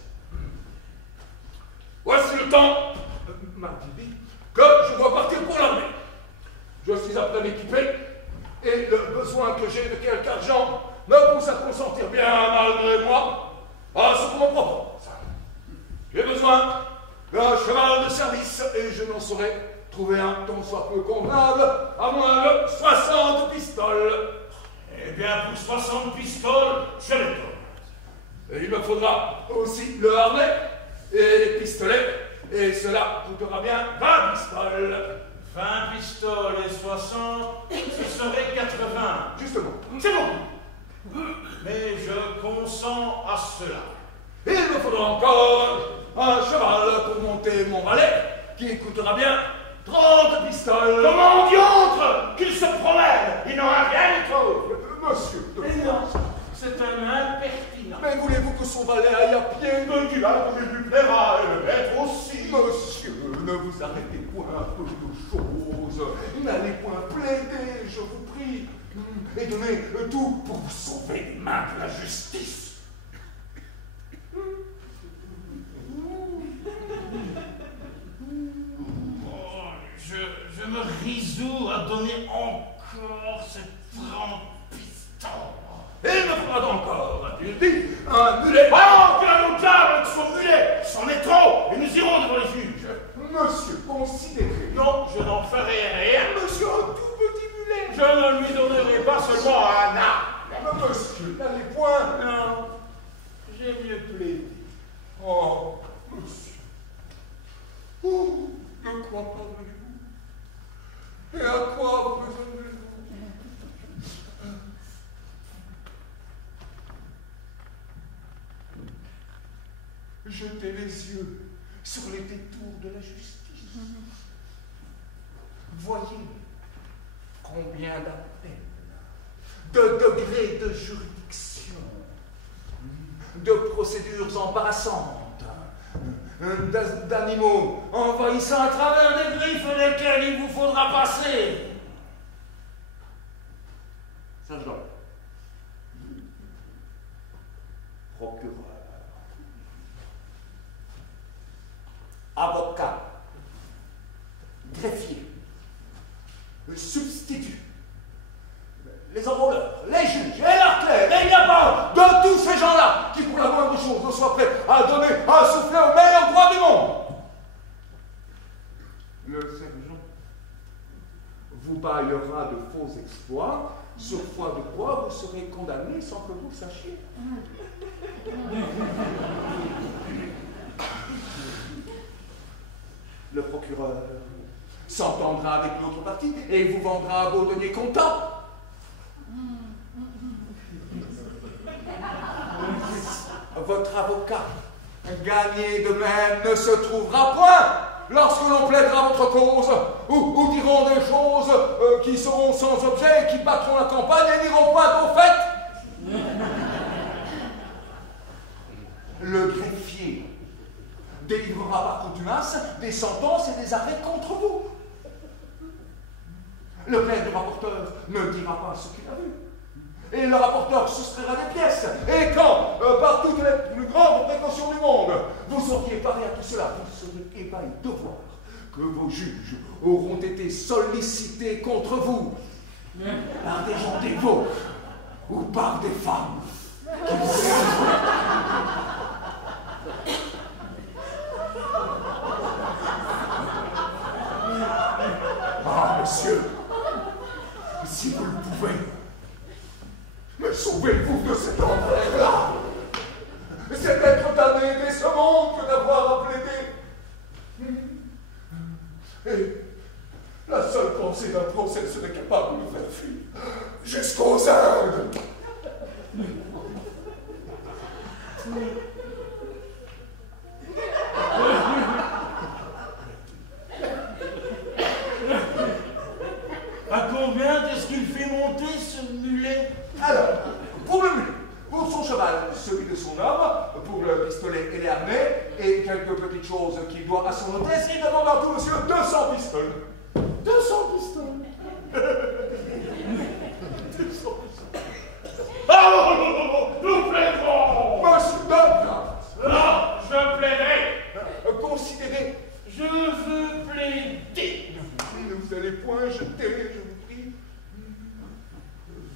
Voici le temps, m'a-t-il dit, que je dois partir pour l'armée. Je suis à peine équipé et le besoin que j'ai de quelque argent me pousse à consentir bien malgré moi à ce qu'on me propose. J'ai besoin d'un cheval de service et je n'en saurais trouver un tant soit peu convenable à moins de 60 pistoles. Eh bien, pour 60 pistoles, je les donne. Et il me faudra aussi le harnais et les pistolets, et cela coûtera bien 20 pistoles. 20 pistoles et 60, ce serait 80. Justement. C'est bon. Mais je consens à cela. Il me faudra encore un cheval pour monter mon valet, qui coûtera bien 30 pistoles. Comment diantre qu'il se promène? Il n'aura rien du tout. Monsieur. Mais non, c'est un impertinent. Mais voulez-vous que son valet aille à pied? Qu'il a comme il lui plaira, et le maître aussi. Monsieur, ne vous arrêtez point un peu de choses. N'allez point plaider, je vous prie. Et donnez tout pour vous sauver des mains de la justice. Je me résous à donner encore cette 30 pistoles. Et il me faudra encore, a-t-il dit, un mulet. Oh, que la diable avec son mulet! C'en est trop, et nous irons devant les juges. Monsieur, considérez. Non, je n'en ferai rien. Monsieur, un tout petit mulet. Je ne lui donnerai pas seulement un âne. Monsieur, n'allez point. Non, j'ai mieux plaidé. Oh, monsieur. Oh, de quoi parlez-vous? Et à quoi vous besognez-vous? Jetez les yeux sur les détours de la justice. Voyez combien d'appels, de degrés de juridiction, de procédures embarrassantes, d'animaux envahissant à travers des griffes lesquelles il vous faudra passer. Sergent, procureur, avocat, greffier, substitut, les enrôleurs, les juges et leurs clercs, et il n'y a pas de tous ces gens-là qui, pour la moindre chose, ne soient prêts à donner un soufflet au meilleur droit du monde. Le sergent vous baillera de faux exploits, sur foi de quoi vous serez condamné sans que vous le sachiez. Le procureur s'entendra avec l'autre partie et vous vendra à vos deniers comptants. Votre avocat, gagné de même, ne se trouvera point lorsque l'on plaidera votre cause, ou diront des choses qui seront sans objet, qui battront la campagne et n'iront point au fait. Le greffier délivrera par contumace des sentences et des arrêts contre vous. Le maître du rapporteur ne dira pas ce qu'il a vu. Et le rapporteur soustraira des pièces. Et quand, par toutes les plus grandes précautions du monde, vous seriez paré à tout cela, vous serez ébahi de voir que vos juges auront été sollicités contre vous par des gens dévots ou par des femmes qui Mais sauvez-vous de cet enfer-là! C'est être damné dès ce monde que d'avoir à plaider. Et la seule pensée d'un procès serait capable de me faire fuir jusqu'aux Indes. À combien est-ce qu'il fait monter ce mulet? Alors, pour le mulet, pour son cheval, celui de son homme, pour le pistolet et les harnais, et quelques petites choses qu'il doit à son hôtesse, il demande en tout, monsieur, 200 pistoles. 200 pistoles. 200 pistoles. Oh, nous plaiderons! Monsieur Douglas! Non, je plaiderai! Considérez. Je veux plaider! Ne vous allez point jeter, je vous prie.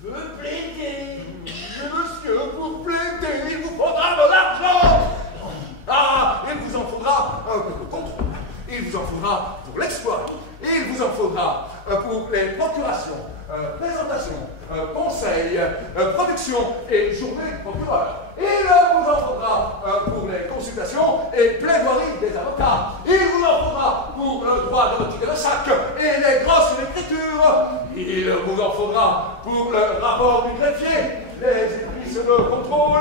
Je veux plaider! Mais monsieur, pour plaider, il vous faudra de l'argent! Ah, il vous en faudra pour le contrôle, il vous en faudra pour l'exploit, il vous en faudra pour les procurations, présentations, conseils, production et journée du procureur. Il vous en faudra pour les consultations et plaidoiries des avocats. Il vous en faudra pour le droit de retirer le sac et les grosses écritures. Il vous en faudra pour le rapport du greffier, les épices de contrôle.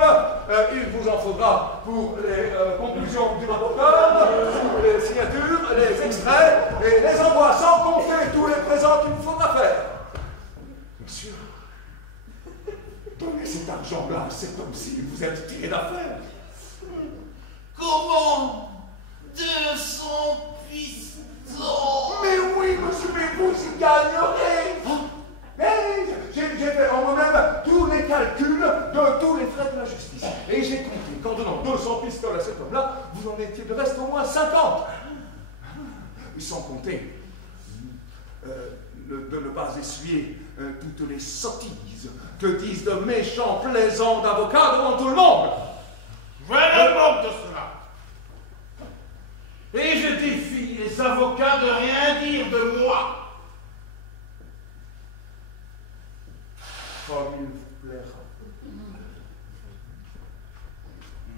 Il vous en faudra pour les conclusions du rapporteur, les signatures, les extraits et les envois, sans compter tous les présents qu'il vous faudra faire. Monsieur, donnez cet argent-là à cet homme-ci, vous êtes tiré d'affaire. Comment 200 pistons? Mais oui, monsieur, mais vous y gagnerez. Mais j'ai fait en moi-même tous les calculs de tous les frais de la justice. Et j'ai compté qu'en donnant 200 pistoles à cet homme-là, vous en étiez de reste au moins 50. Sans compter de ne pas essuyer toutes les sottises que disent de méchants plaisants d'avocats devant tout le monde. Je me moque de cela. Et je défie les avocats de rien dire de moi. Comme il vous plaira.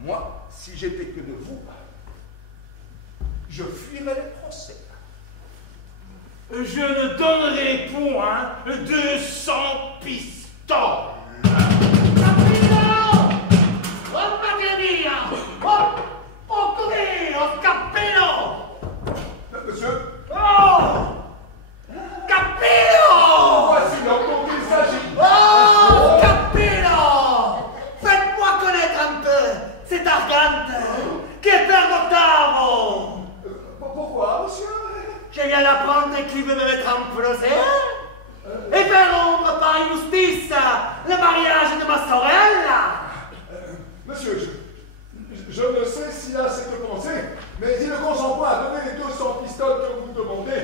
Moi, si j'étais que de vous, je fuirais les procès. Je ne donnerai point 200 pistoles. Monsieur? Oh! Capillo! Voici donc dont il s'agit. Oh, Capillo! Faites-moi connaître un peu cet argante qui est père d'Octavo. Pourquoi, monsieur? Je viens d'apprendre qu'il veut me mettre en procès et faire rendre par injustice le mariage de ma sorella. Monsieur, je ne sais s'il a cette pensée, mais il ne consent pas à donner les 200 pistoles que vous demandez.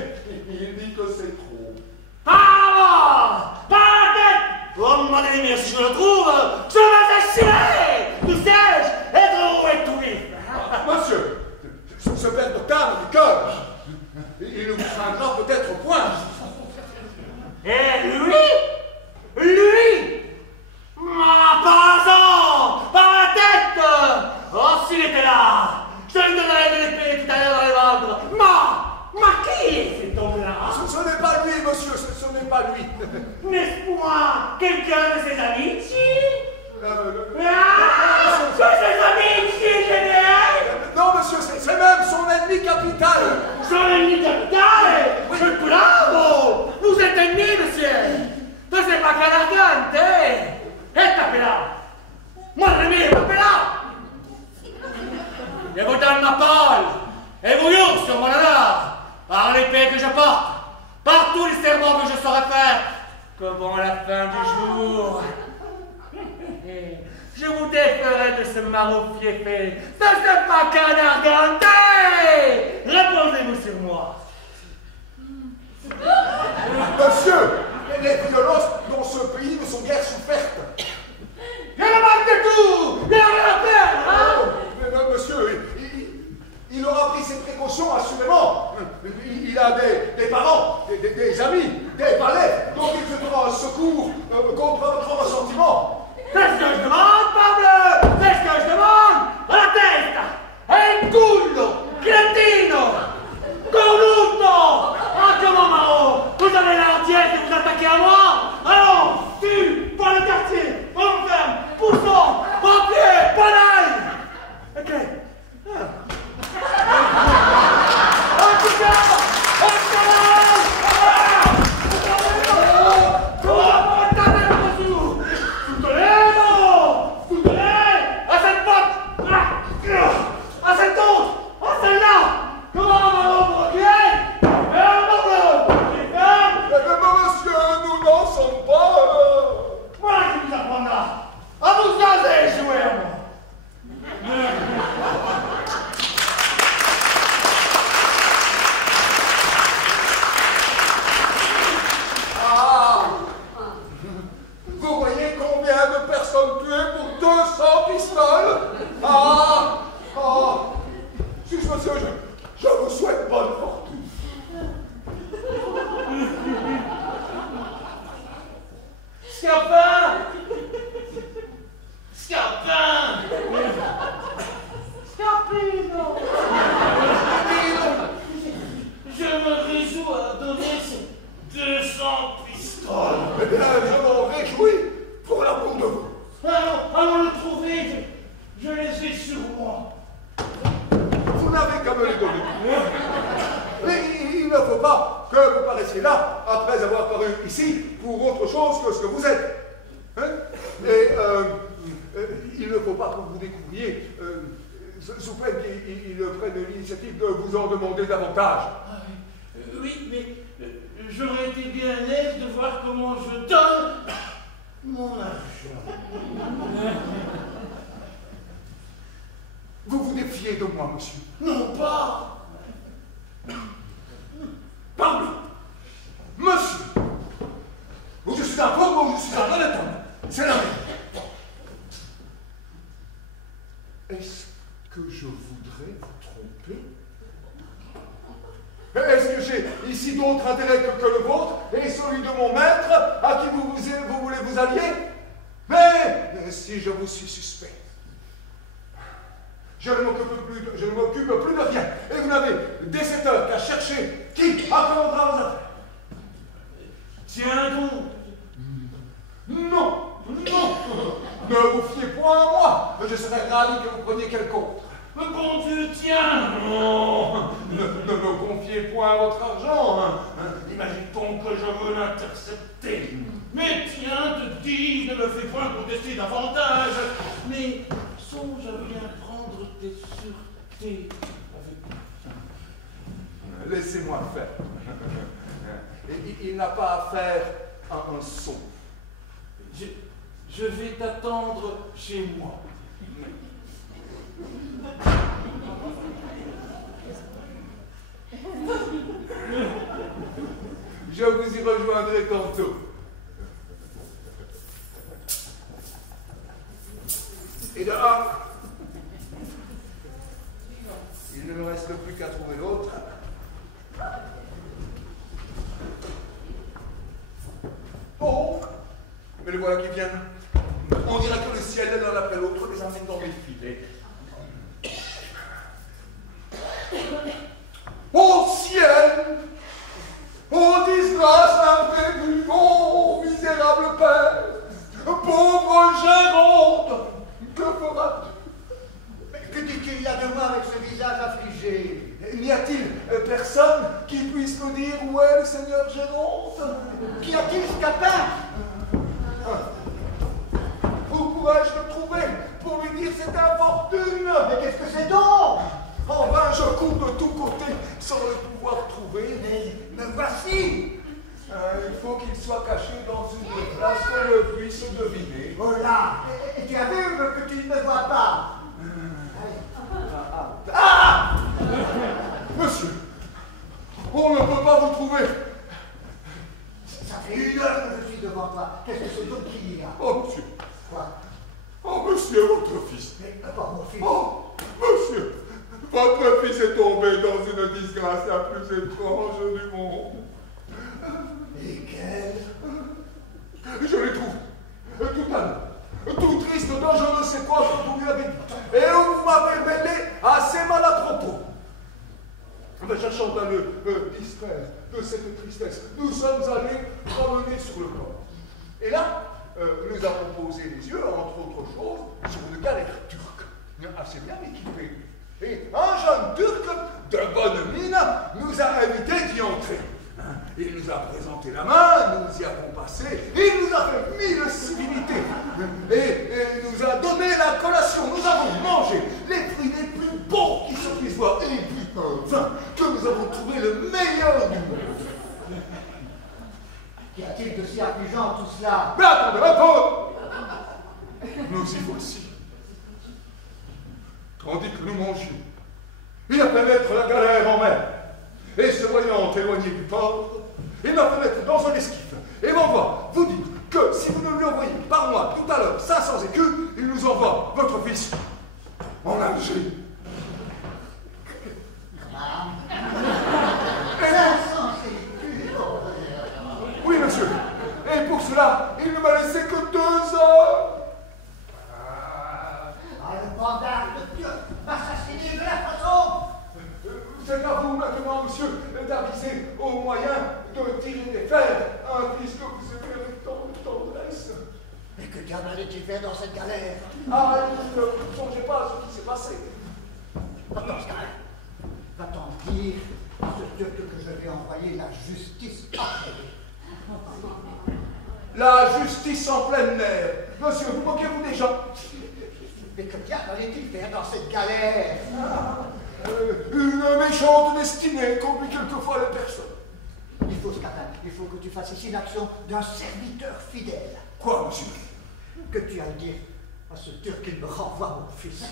Il dit que c'est trop. Ah! Pas la tête! Oh, mon ami, si je le trouve, je vais assurer! Tout sais-je, être heureux et tout vif. Monsieur, ce père de table du cœur, il nous craindra peut-être au point. Et lui, pas la tête! Oh, s'il était là, je lui donnerais de l'épée tout à l'heure dans les ventres. Ma qui est cet homme-là? Ce n'est pas lui, monsieur, ce n'est pas lui. N'est-ce point quelqu'un de ses amis, C'est ses amis, génial! Non, monsieur, c'est même son ennemi capital. Son ennemi capital? Mais bravo! Vous êtes ennemis, monsieur! Tu sais pas qu'un argante, eh? Et tapez-la! Madre mia, tapez-la! Et vous donne ma parole! Et vous hurlez sur mon honneur! Par l'épée que je porte! Par tous les serments que je saurai faire! Qu'avant la fin du jour! Je vous déferai de ce maraud fiefé! Ce n'est pas qu'un argante! Reposez-vous sur moi! Monsieur, les violences dans ce pays ne sont guère souffertes. Je le manque de tout! Il n'y a rien à perdre, hein? Mais monsieur, il aura pris ses précautions, assurément. Il a des parents, des amis, des valets, donc il se fera un secours contre votre ressentiment. C'est ce que je demande, Pablo! C'est ce que je demande! A la testa! E il culo! Cretino! Corrupto! Comment, Maro? Vous avez l'air diète et vous attaquez à moi? Allons! Tue! Pas le quartier! Enferme! Poussons! Papier! Panaille! Ok. En tout cas! Oui, mais j'aurais été bien à l'aise de voir comment je donne mon argent. Vous vous défiez de moi, monsieur? Non pas. Pardon. Monsieur, ou je suis un pauvre ou je suis un honnête homme. C'est la même. Est-ce que je voudrais vous tromper? Est-ce que j'ai ici d'autres intérêts que le vôtre et celui de mon maître à qui vous voulez vous allier? Mais si je vous suis suspect, je ne m'occupe plus de rien. Et vous n'avez dès cette heure qu'à chercher qui apprendra vos affaires. Tiens donc. Non, non, ne vous fiez point à moi. Je serais ravi que vous preniez quelque autre. Le bon Dieu, tiens. Non, ne me confiez point votre argent. Imagine-t-on que je veux l'intercepter. Mais tiens, te dis, ne me fais point contester davantage. Mais songe à bien prendre tes sûretés avec moi. Laissez-moi faire. Il n'a pas à faire un son. Je vais t'attendre chez moi. Je vous y rejoindrai tantôt. Et de là, il ne me reste plus qu'à trouver l'autre. Oh, mais le voilà qui vient. On dirait que le ciel, l'un après l'autre, les amène dans mes filets. Oh ciel! Oh disgrâce imprévue! Oh misérable père! Pauvre Géronte! Que feras-tu? Mais que dit-il là de moi avec ce visage affligé? N'y a-t-il personne qui puisse me dire où est le Seigneur Géronte? Qu'y a-t-il, Scapin? Où pourrais-je le trouver pour lui dire cette infortune? Mais qu'est-ce que c'est donc? En vain, je cours de tous côtés sans le pouvoir trouver. Mais voici! Il faut qu'il soit caché dans une place qu'on le puisse deviner. Oh là! Et tu as vu que tu ne me vois pas? Ah! Monsieur, on ne peut pas vous trouver. Ça fait 1 heure que je suis devant toi. Qu'est-ce que c'est donc qu'il y a? Oh, monsieur. Quoi? Oh, monsieur, votre fils. Mais pas mon fils. Oh, monsieur, Votre fils est tombé dans une disgrâce la plus étrange du monde. Et quelle? Je les trouve tout à l'heure, tout triste dans je ne sais quoi que vous lui avez dit, et où vous m'avez mêlé assez mal à propos. Mais cherchant à le distraire de cette tristesse, nous sommes allés promener sur le port. Et là, nous avons posé les yeux, entre autres choses, sur une galère turque, assez bien équipée. Et un jeune turc de bonne mine nous a invités d'y entrer. Il nous a présenté la main, nous y avons passé, il nous a fait 1000 civilités et nous a donné la collation. Nous avons mangé les fruits les plus beaux qui se puissent voir et puis un vin que nous avons trouvé le meilleur du monde. Qu'y a-t-il de si affligeant tout cela? Mais attendez un peu! Nous y voici. Tandis que nous mangions, il a fait mettre la galère en mer. Et se voyant éloigné du port, il m'a fait mettre dans un esquif et m'envoie vous dire que si vous ne lui envoyez par mois tout à l'heure 500 écus, il nous envoie votre fils en Algérie. 500 écus? Oui, monsieur. Et pour cela, il ne m'a laissé que 2 heures. Le bandard de Turc m'assassiner de la façon. C'est à vous maintenant, monsieur, d'aviser au moyen de tirer des fers un fils que vous aimez avec tant de tendresse. Mais que diable allait-il faire dans cette galère? Ah, ne songez pas à ce qui s'est passé. Dans ce cas, va-t-on dire à ce Turc que je vais envoyer la justice après? La justice en pleine mer. Monsieur, vous moquez-vous des gens? Mais que diable allait-il faire dans cette galère? Une méchante destinée conduit quelquefois les personnes. Il faut, Scatin, il faut que tu fasses ici l'action d'un serviteur fidèle. Quoi, monsieur? Que tu ailles dire à ce Turc qu'il me renvoie mon fils.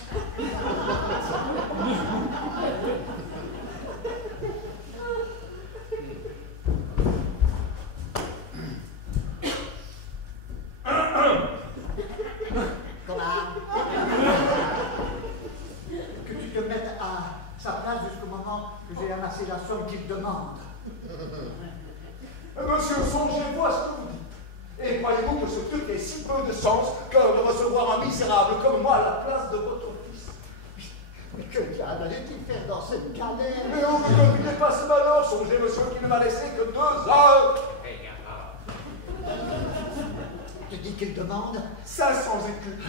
Que tu te mettes à sa place jusqu'au moment que j'ai amassé la somme qu'il demande. Monsieur, songez-vous à ce que vous dites. Et croyez-vous que ce truc ait si peu de sens que de recevoir un misérable comme moi à la place de votre fils? Mais que diable allait-il faire dans cette galère? Mais vous ne devinez pas ce malheur. Songez, monsieur, qu'il ne m'a laissé que 2 heures. Tu dis qu'il demande 500 écus.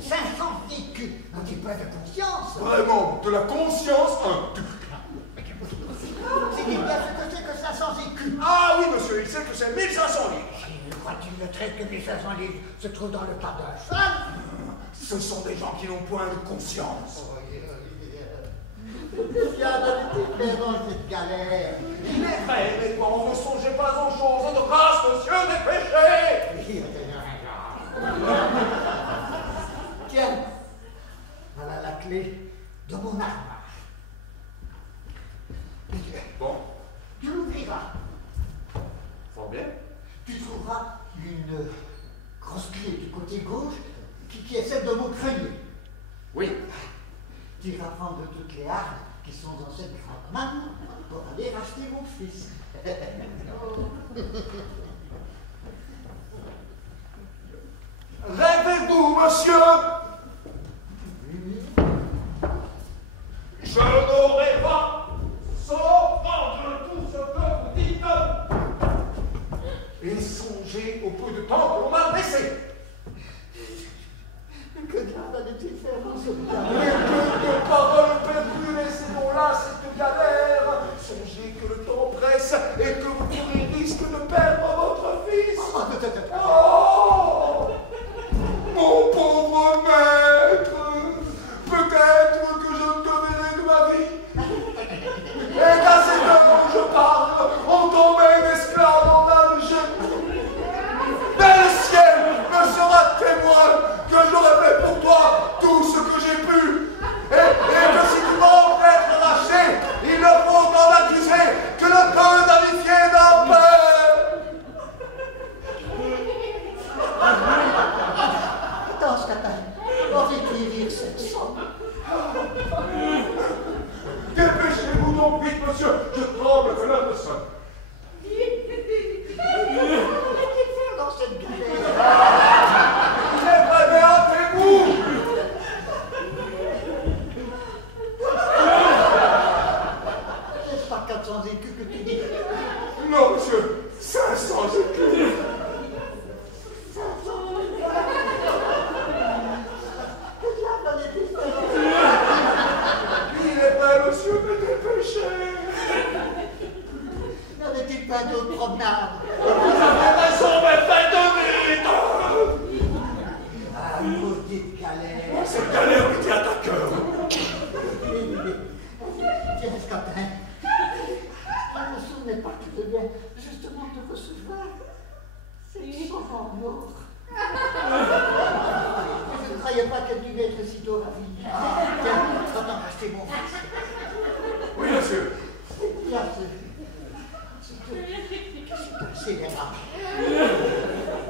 500 écus. N'ont-ils pas de conscience? Vraiment, de la conscience, un turc. C'est-il bien ce que c'est que 500 écus? Ah oui, monsieur, il sait que c'est 1500 livres. Crois-tu le trait que 1500 livres se trouvent dans le pas d'un cheval? Ce sont des gens qui n'ont point de conscience. Que diable allait-il faire dans cette galère? Il est vrai, mais bon, ne songez pas aux choses de grâce, monsieur, dépêchez. Tiens, voilà la clé de mon armoire. Bon, Tu l'ouvriras. fort bien. Tu trouveras une grosse clé du côté gauche qui est celle de mon grenier. Oui. Tu iras prendre toutes les armes qui sont dans cette grande main pour aller racheter mon fils. Rêvez-vous, monsieur? Je n'aurai pas sans prendre tout ce que vous dites. Et songez au peu de temps que l'on m'a laissé. Que diable allait-il faire dans ce Mais galère? que de paroles perdues, laissez-nous là cette galère. Songez que le temps presse et que vous courez risque de perdre votre fils. Oh, mon pauvre maître, peut-être que je ne te verrai de ma vie. Et qu'à cette heure où je parle, on tombait d'esclaves en Algérie. Mais le ciel me sera témoin que j'aurais fait pour toi tout ce que j'ai pu. Et que si tu manques d'être lâché, il ne faut t'en accuser que le peu d'amitié d'un père. madame. Vous avez raison, mais faites de vite. Ah, maudite galère. Cette galère était à ta cœur. Tiens, Scottin, je ne me souvenais pas que je viens justement de recevoir cette chambre en or. Je ne croyais pas qu'elle devait être si tôt ravie. Tiens, attends, c'est mon fils. Oui, monsieur. Là, c'est un scélérat.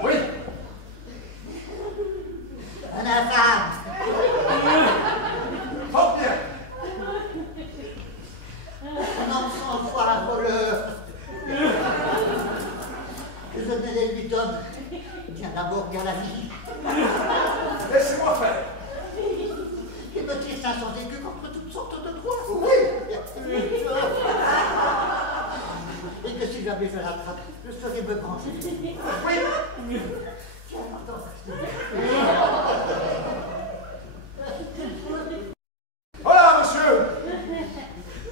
Oui. Un infâme. Fort bien. Un homme sans foi, un voleur. Que je ne lui donne bien d'amour, bien la vie. Laissez-moi faire. Il me tire 500 écus contre toutes sortes de droits. Oui. Et que si jamais je l'attrape, je saurais me venger. Oui. Tiens, attends, Voilà, monsieur.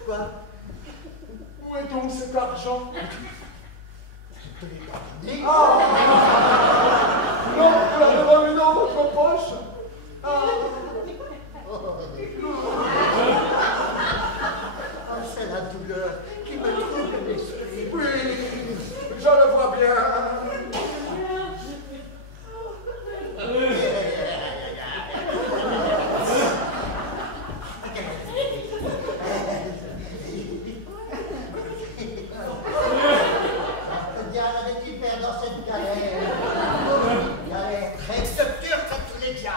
quoi? Où est donc cet argent? Je te l'ai pas donné. Ah. Non, vous l'avez remis dans votre poche. Ah. Ah, c'est la douleur qui me trouble l'esprit. Oui, je le vois bien. Diane avait-il peur dans cette galère? Galère très dure comme tous les diables.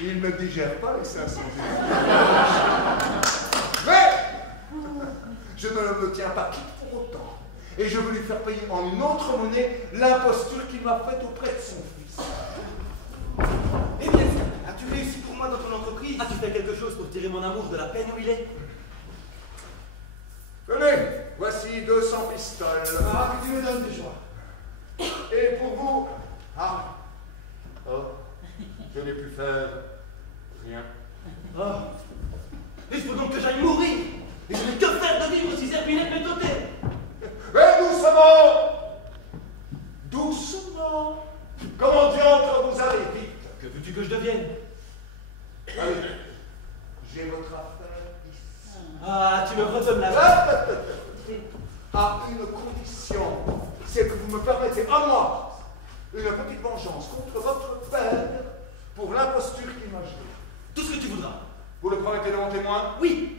Il ne digère pas les 500 mais je ne me tiens pas quitte pour autant. Et je veux lui faire payer en une autre monnaie l'imposture qu'il m'a faite auprès de son fils. Eh bien, as-tu réussi pour moi dans ton entreprise? As-tu fait quelque chose pour tirer mon amour de la peine où il est? Tenez, voici 200 pistoles. Ah, que tu me donnes de joie. Et pour vous? Ah. Oh, je n'ai pu faire rien. Oh. Il faut donc que j'aille mourir. Et je n'ai que faire de vivre si Zerbinette m'est dotée. Mais doucement! Doucement! Comment diantre vous allez vite? Que veux-tu que je devienne? Allez, j'ai votre affaire ici. Ah, tu me redonnes la main. À une condition, c'est que vous me permettez à moi une petite vengeance contre votre père pour l'imposture qu'il m'a jouée. Tout ce que tu voudras. Vous le promettez devant témoin? Oui.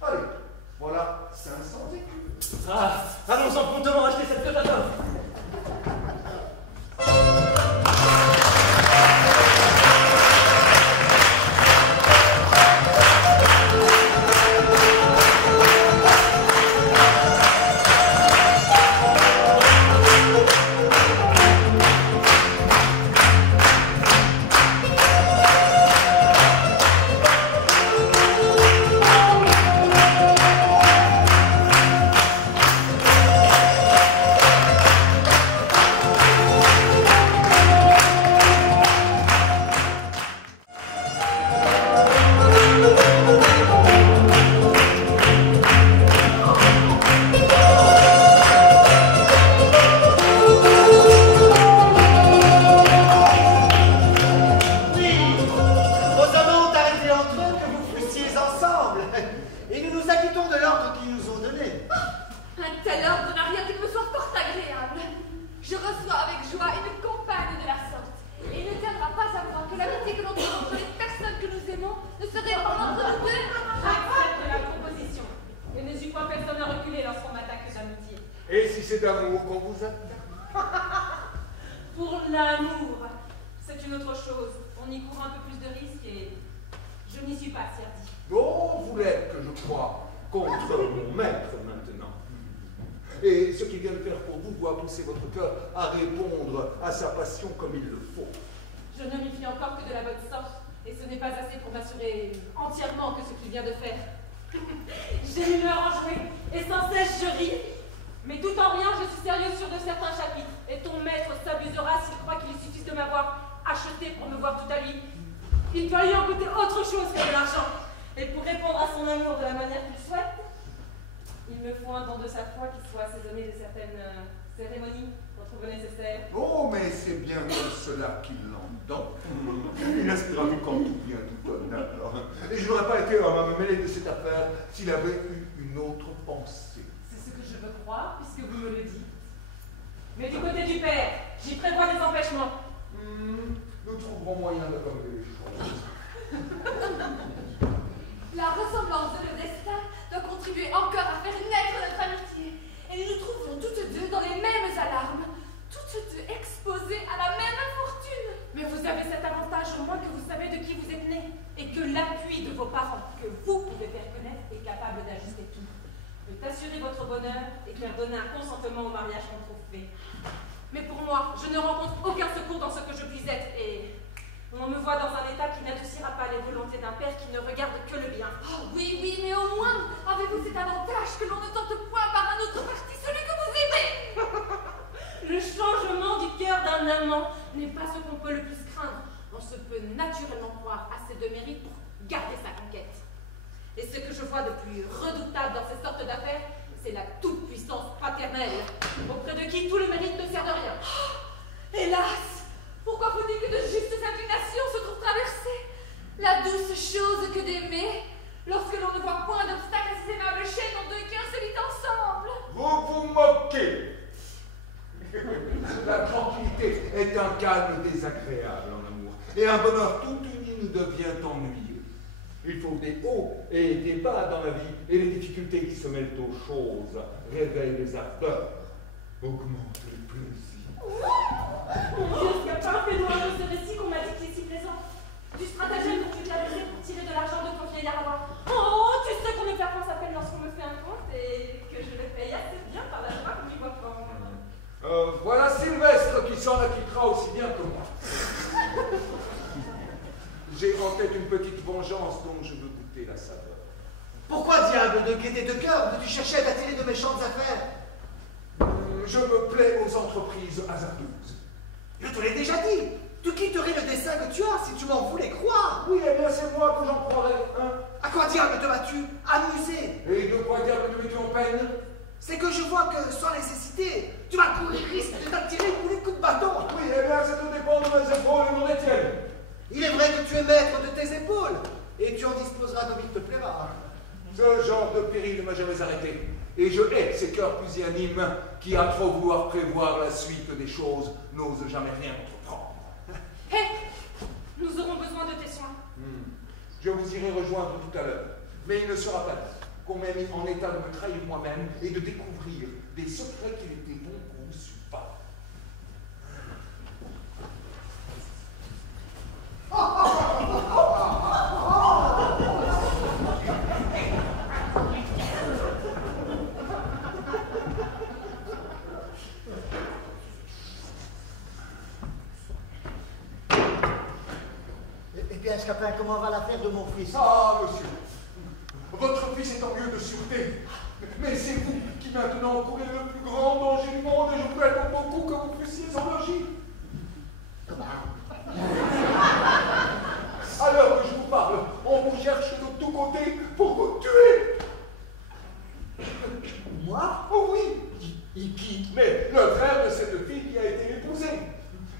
Allez, voilà 500 écus. Ah, allons-en promptement acheter cette Toyota. C'est d'amour qu'on vous attaque. Pour l'amour, c'est une autre chose. On y court un peu plus de risques et je n'y suis pas servi. Bon, vous l'êtes, que je crois, contre mon maître maintenant. Et ce qu'il vient de faire pour vous doit pousser votre cœur à répondre à sa passion comme il le faut. Je ne m'y fie encore que de la bonne sorte, et ce n'est pas assez pour m'assurer entièrement que ce qu'il vient de faire. J'ai l'humeur enjouée, et sans cesse je ris. Mais tout en rien, je suis sérieux sur de certains chapitres. Et ton maître s'abusera s'il croit qu'il suffise de m'avoir acheté pour me voir tout à lui. Il peut y en coûter autre chose que de l'argent. Et pour répondre à son amour de la manière qu'il souhaite, il me faut un don de sa foi qui soit assaisonné de certaines cérémonies qu'on trouve nécessaires. Oh, mais c'est bien comme cela qu'il l'entend. Il inspira vu quand tout vient tout honneur. Et je n'aurais pas été à me mêler de cette affaire s'il avait eu une autre pensée. C'est ce que je veux croire, puisque vous me le dites. Mais du côté du père, j'y prévois des empêchements. Nous trouverons moyen d'accommoder les choses. La ressemblance de nos destins doit contribuer encore à faire naître notre amitié. Et nous nous trouvons toutes deux dans les mêmes alarmes, toutes deux exposées à la même infortune. Mais vous avez cet avantage au moins que vous savez de qui vous êtes nés, et que l'appui de vos parents, que vous pouvez faire connaître, est capable d'ajuster tout, de t'assurer votre bonheur et de leur donner un consentement au mariage qu'on trouve fait. Mais pour moi, je ne rencontre aucun secours dans ce que je puis être, et on me voit dans un état qui n'adoucira pas les volontés d'un père qui ne regarde que le bien. Oh oui, oui, mais au moins, avez-vous cet avantage que l'on ne tente point par un autre parti celui que vous aimez. Le changement du cœur d'un amant n'est pas ce qu'on peut le plus craindre. On se peut naturellement croire assez de mérite pour garder sa conquête. Et ce que je vois de plus redoutable dans ces sortes d'affaires, c'est la toute-puissance paternelle, auprès de qui tout le mérite ne sert de rien. Oh, hélas! Pourquoi faut-il que de justes inclinations se trouvent traversées? La douce chose que d'aimer, lorsque l'on ne voit point d'obstacle à ces aimables chaînes dont deux cœurs se lient ensemble. Vous vous moquez. La tranquillité est un calme désagréable en amour, et un bonheur tout uni nous devient ennuyeux. Il faut des hauts et des bas dans la vie, et les difficultés qui se mêlent aux choses réveillent les ardeurs, augmentent les plaisirs. Mon Dieu, Scapin, fais-moi un de ce récit qu'on m'a dit qui est si plaisant. Du stratagème dont tu te l'as pour tirer de l'argent de ton vieillard avare. Oh, tu sais qu'on ne fait pas s'appelle lorsqu'on me fait un compte et que je le paye assez bien par la joie que j'y vois pas. Voilà Sylvestre qui s'en acquittera aussi bien que moi. J'ai en tête une petite vengeance dont je veux goûter la saveur. Pourquoi, diable, de gaieté de cœur, veux-tu chercher à t'attirer de méchantes affaires? Je me plais aux entreprises hasardeuses. Je te l'ai déjà dit. Tu quitterais le dessein que tu as si tu m'en voulais croire. Oui, eh bien c'est moi que j'en croirais, hein. À quoi diable te vas-tu amuser? Et de quoi diable te mets-tu en peine? C'est que je vois que, sans nécessité, tu vas courir risque de t'attirer pour les coups de bâton. Oui, eh bien ça tout dépend de mes épaules et non des tiennes. Il est vrai que tu es maître de tes épaules, et tu en disposeras comme il te plaira. Ce genre de péril ne m'a jamais arrêté. Et je hais ces cœurs pusillanimes qui, à trop vouloir prévoir la suite des choses, n'osent jamais rien entreprendre. Hé, nous aurons besoin de tes soins. Je vous irai rejoindre tout à l'heure. Mais il ne sera pas dit qu'on m'ait mis en état de me trahir moi-même et de découvrir des secrets qu'il était bon qu'on ne sût pas. Eh bien, Scapin, comment va l'affaire de mon fils? Ah, monsieur, votre fils est en lieu de sûreté. Mais c'est vous qui maintenant courez le plus grand danger du monde et je vous aime beaucoup que vous fussiez en logis. Alors que je vous parle, on vous cherche de tous côtés pour vous tuer. Moi? Oh oui. Qui? Mais le frère de cette fille qui a été épousée.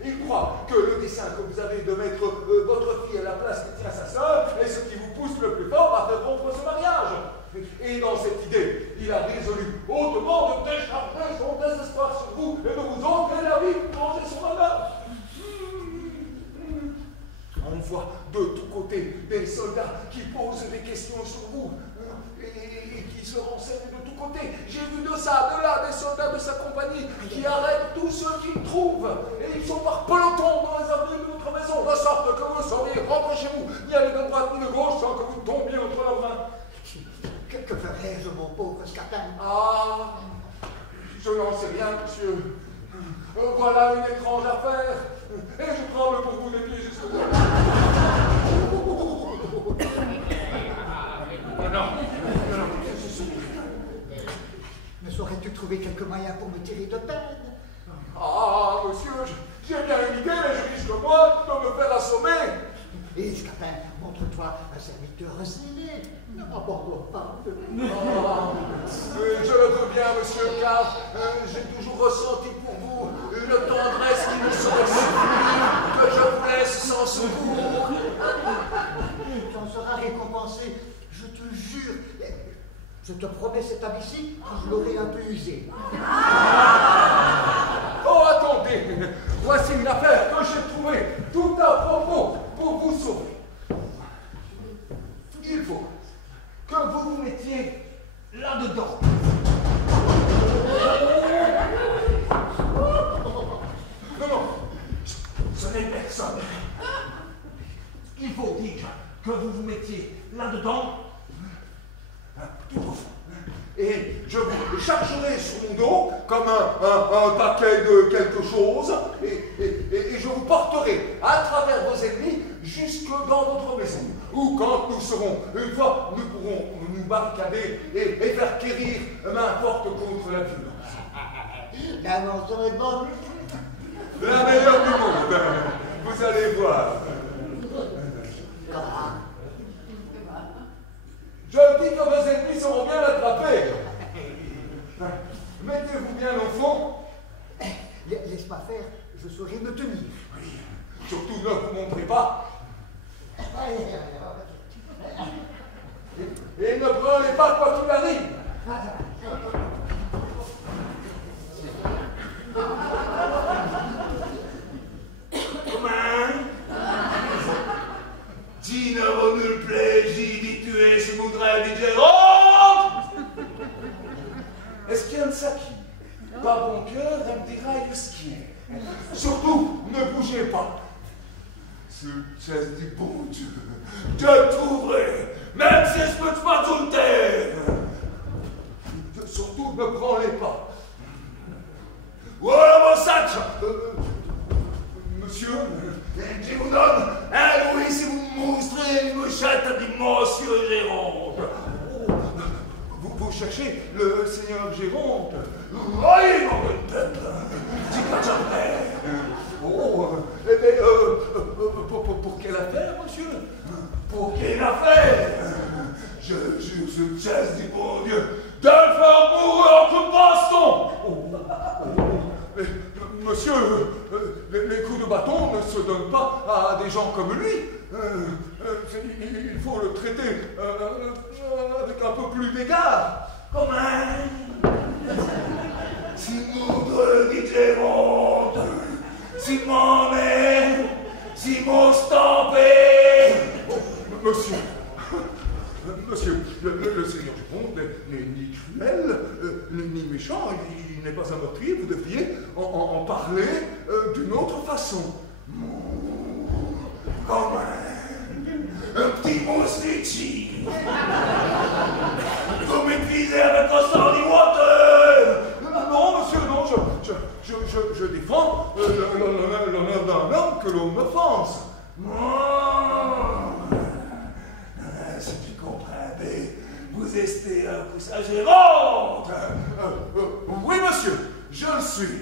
Il croit que le dessein que vous avez de mettre votre fille à la place que tient sa sœur est ce qui vous pousse le plus fort à faire rompre ce mariage. Et dans cette idée, il a résolu hautement de décharger son désespoir sur vous et de vous ôter la vie pour manger son honneur. On voit de tous côtés des soldats qui posent des questions sur vous et qui se renseignent de tous côtés. J'ai vu de ça, de là, des soldats de sa compagnie qui arrêtent tous ceux qu'ils trouvent. Et ils sont par peloton dans les avenues de votre maison, de sorte que vous sauriez rentrer chez vous, ni aller de droite ni de gauche sans que vous tombiez entre leurs mains. Que ferais-je, mon pauvre Scapin? Ah, je n'en sais rien, monsieur. Voilà une étrange affaire. Et je tremble pour vous des pieds jusqu'au dos. Ne saurais-tu trouver quelques moyens pour me tirer de peine. Ah, monsieur, j'ai bien une idée, mais je risque moi de me faire assommer. Et Scapin, montre-toi un serviteur zélé. N'abandonne pas. Je le veux bien, monsieur, car j'ai toujours ressenti pour vous une tendresse qui ne saurait suffire, que je vous laisse sans secours. Tu en seras récompensé, je te jure. Je te promets cet habit-ci quand je l'aurai un peu usé. Oh, attendez, voici une affaire que j'ai trouvée tout à propos pour vous sauver. Il faut que vous vous mettiez là-dedans. Non, ce n'est personne. Il faut, dis-je, que vous vous mettiez là-dedans, tout au fond. Et je vous chargerai sur mon dos comme un paquet de quelque chose, et je vous porterai à travers vos ennemis jusque dans votre maison, où quand nous serons, une fois, nous pourrons nous barricader et faire quérir n'importe contre la violence. L'invention est bonne. La meilleure du monde, vous allez voir. Je dis que vos ennemis seront bien attrapés. Mettez-vous bien au fond. Laisse-moi faire, je saurai me tenir. Oui. Surtout ne vous montrez pas. Et ne brûlez pas quoi qu'il arrive. Comment? Si ne vaut nul plaisir d'y tuer, je voudrais dire Jérôme! Est-ce qu'il y a un sac qui, par bon cœur, me dira de ce qui est? Surtout, ne bougez pas. Ce geste du bon Dieu, Je trouverai, même si je peux pas tout le taire. Surtout, ne branlez pas. Voilà mon sac! Monsieur, Je vous donne un louis si vous me montrez une mouchette de monsieur Jérôme. vous cherchez le seigneur Géronte? Oui, mon bon peuple, dis pas jamais. Oh, eh bien, pour quelle affaire, monsieur? Pour quelle affaire? Je jure sur le chasse du bon Dieu de le faire mourir en coup de baston. Mais, monsieur, les coups de bâton ne se donnent pas à des gens comme lui. Il faut le traiter avec un peu plus d'égard. Comment? Si moudre dit Géronte, si mon mère, si mon stampé. Monsieur, le seigneur Géronte n'est ni cruel, ni méchant, il n'est pas un meurtrier, vous devriez en parler d'une autre façon. Comme un petit moustichi. Vous m'épuisez avec un sandy water. Non, monsieur, non, je défends l'honneur d'un homme que l'on m'offense. Si tu comprends, vous êtes un cousin Géronte. Oui, monsieur, je le suis.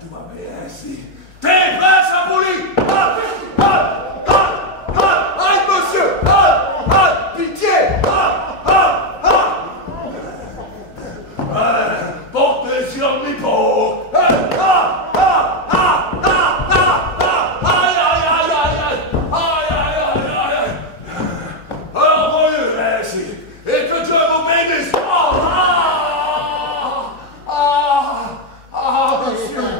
Tout va bien ici. T'es prêt, Chapouli? Aïe, monsieur! Pitié! Portez sur mes peaux. Et que Dieu vous bénisse. Monsieur!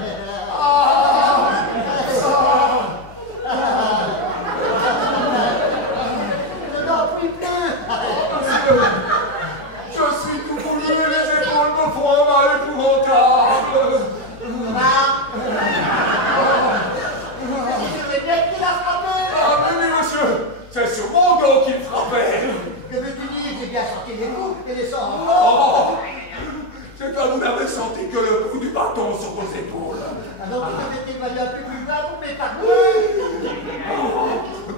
Je suis tout brûlé, les épaules me font un mal épouvantable. C'est bien qu'il a frappé. Ah, mais oui, monsieur, c'est sur mon dos qu'il frappait. Que veux-tu dire? J'ai bien sorti les coups et les sangs en Oh, c'est que vous n'avez senti que le coup du bâton sur vos épaules. Alors tu devais t'évaluer un peu plus bas pour m'épargner.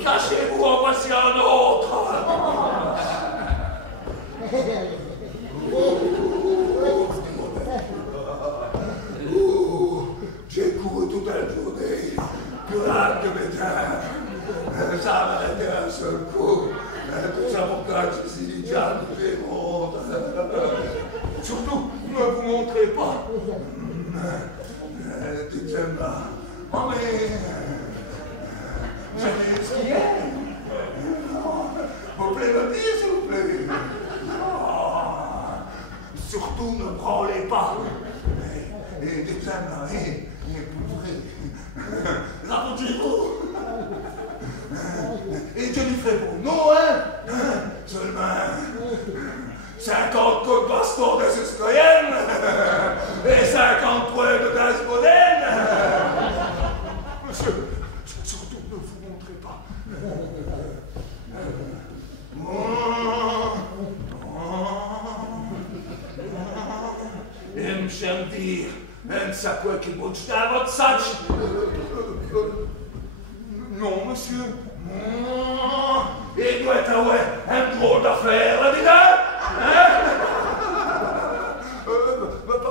Cachez-vous, en voici un autre. couru toute la journée, plus rare que bétain. Ça m'a arrêté un seul coup. Tout ça pour que je suis déjà touché monde. Surtout, ne vous montrez pas. Dites-moi, oh mais... Vous savez ce qu'il y a? Vous plaît me dire, s'il vous plaît. Surtout, ne branlez pas. Et dites-moi, racontez-vous. Et je lui ferai pour nous, hein? Seulement 50 coups de baston de Suscoyenne et 50 points de Gasboden. Monsieur, surtout ne vous montrez pas. Im się dir, ça quoi qui bouge à votre sac? Non, monsieur. Il doit avoir un drôle d'affaire là-dedans.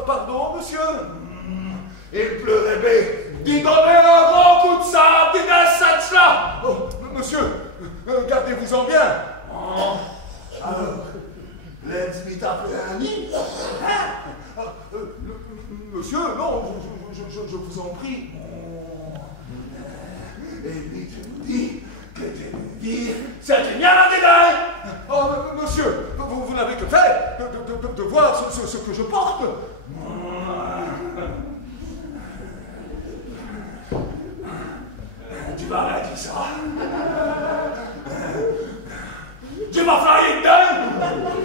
Pardon, monsieur. Il pleurait bien. Dis donnez un grand coup de sable dans ce sac-là. Oh, monsieur, gardez-vous-en bien. Alors, l'ennemi t'a appelé un nid? Monsieur, non, je vous en prie. Et puis je vous dis que je vais vous dire, c'est bien un détail. Oh, monsieur, vous n'avez que fait de voir ce que je porte. Tu vas rien dire ça. Tu m'as failli dedans.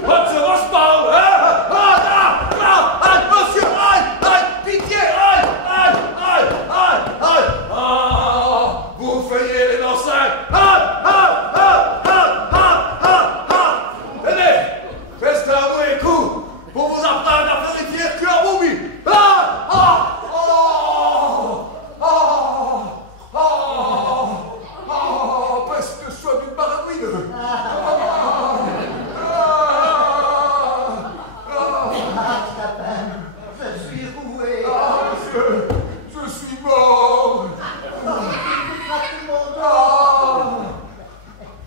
On se respond, hein? Monsieur, aïe, pitié, aïe. Vous feuillez les danseurs. Allez, faites un mauvais coup pour vous apprendre à faire les pierres cuir à Boubi. Parce que je sois d'une baragouine. Je suis roué. Je suis mort.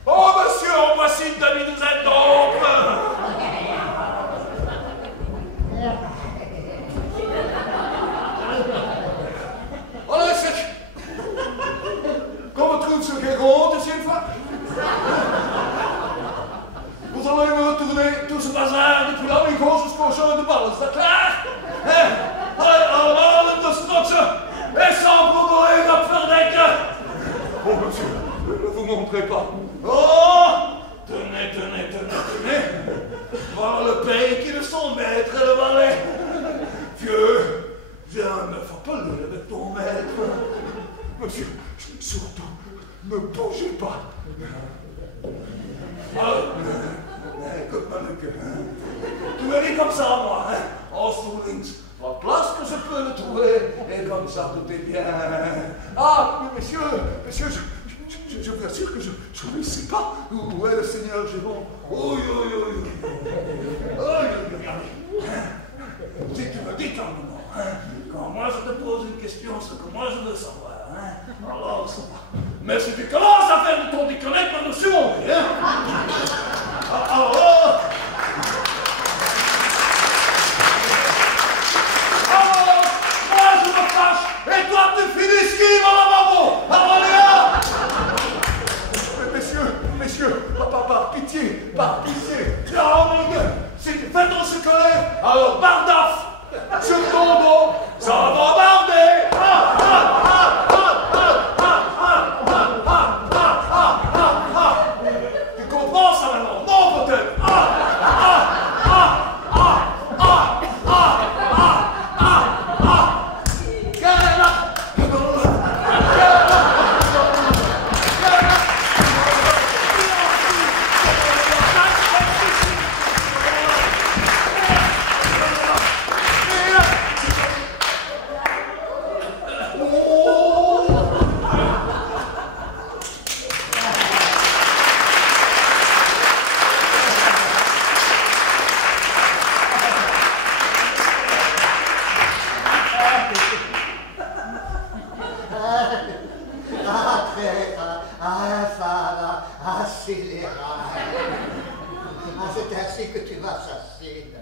Oh, monsieur, en voici une demi-douzaine d'encres. Allez, sec. Qu'on retrouve ce qui est rond, ici une fois. Vous allez me retourner tout ce bazar depuis l'Amico jusqu'au champ de balle, c'est clair? Allez, alors, le scotch et sans bourrer de Ferdec. Oh, monsieur, ne vous montrez pas. Oh, tenez. Voilà le pays qui est son maître et le valet. Vieux, viens me faire peler avec ton maître. Monsieur, surtout, ne bougez pas. Écoute-moi le cœur. Tu me dis comme ça, moi, hein, en Soulings. La place que je peux le trouver, et comme ça, tout est bien. Ah, mais monsieur, je vous assure que je ne sais pas où est le Seigneur Jérôme. Si tu me dis un moment, hein, quand moi je te pose une question, ce que moi je veux savoir, hein, alors ça va. Mais si tu commences à faire de ton déconnect, moi je suis mon hein. Alors, moi je me fâche, et toi tu finis ce qui va là-bas. Alors, Léa! Messieurs, par pitié. Non, mon gars, si tu fais ton chocolat, alors bardaf! Sur ton dos, ça va barder! Tu comprends ça maintenant? Non, peut-être! scélérat. Ah, c'est ainsi que tu m'assassines.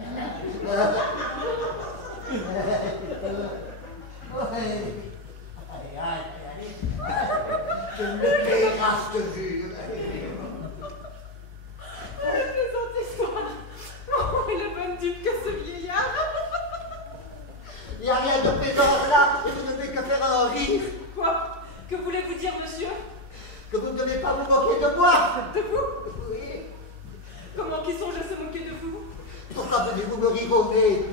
Tu me paieras cette vue. Une plaisante histoire. Oh, et le bon dupe que ce vieillard. Il n'y a rien de plaisant là, et vous ne faites que faire un rire. Quoi? Que voulez-vous dire, monsieur? Que vous ne devez pas vous moquer de moi. De vous? Oui. Comment qui songe à se moquer de vous? Pourquoi venez-vous me rire au nez?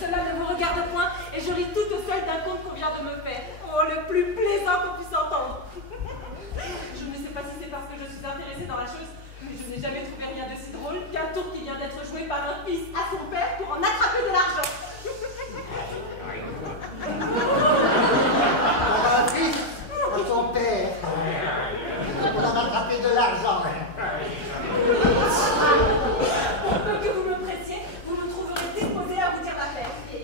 Cela ne vous regarde point, et je ris toute seule d'un conte qu'on vient de me faire. Oh, le plus plaisant qu'on puisse entendre. Je ne sais pas si c'est parce que je suis intéressée dans la chose, mais je n'ai jamais trouvé rien de si drôle qu'un tour qui vient d'être joué par un fils à son père pour en attraper de l'argent. Pour un fils à son père. Pour en attraper de l'argent. Pour peu que vous me pressiez, vous me trouverez disposé à vous dire l'affaire. Et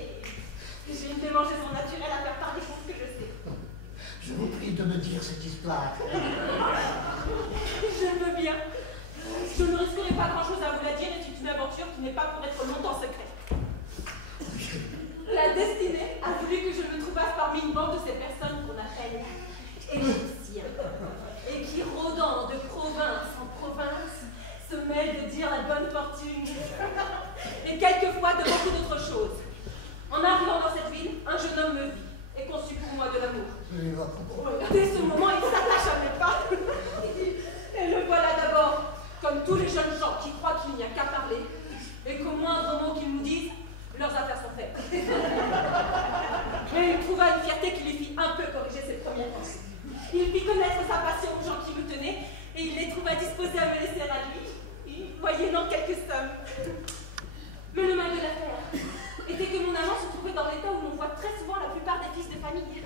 j'ai une démangeaison naturelle à faire part des choses que je sais. Je vous prie de me dire cette histoire. Je le veux bien. Je ne risquerai pas grand-chose à vous la dire, et c'est une aventure qui n'est pas pour être longtemps secrète. La destinée a voulu que je me trouvasse parmi une bande de ces personnes qu'on appelle égyptiens, et qui, rôdant de province en province, se mêlent de dire la bonne fortune, et quelquefois de beaucoup d'autres choses. En arrivant dans cette ville, un jeune homme me vit et conçut pour moi de l'amour. Dès ce moment, il s'attache à mes pas. Et le voilà d'abord, comme tous les jeunes gens qui croient qu'il n'y a qu'à parler, et qu'au moindre mot qu'ils nous disent, leurs affaires sont faites. Mais il trouva une fierté qui lui fit un peu corriger ses premières pensées. Il fit connaître sa passion aux gens qui me tenaient, et il les trouva disposés à me laisser à lui, moyennant quelques sommes. Mais le mal de l'affaire était que mon amant se trouvait dans l'état où l'on voit très souvent la plupart des fils de famille.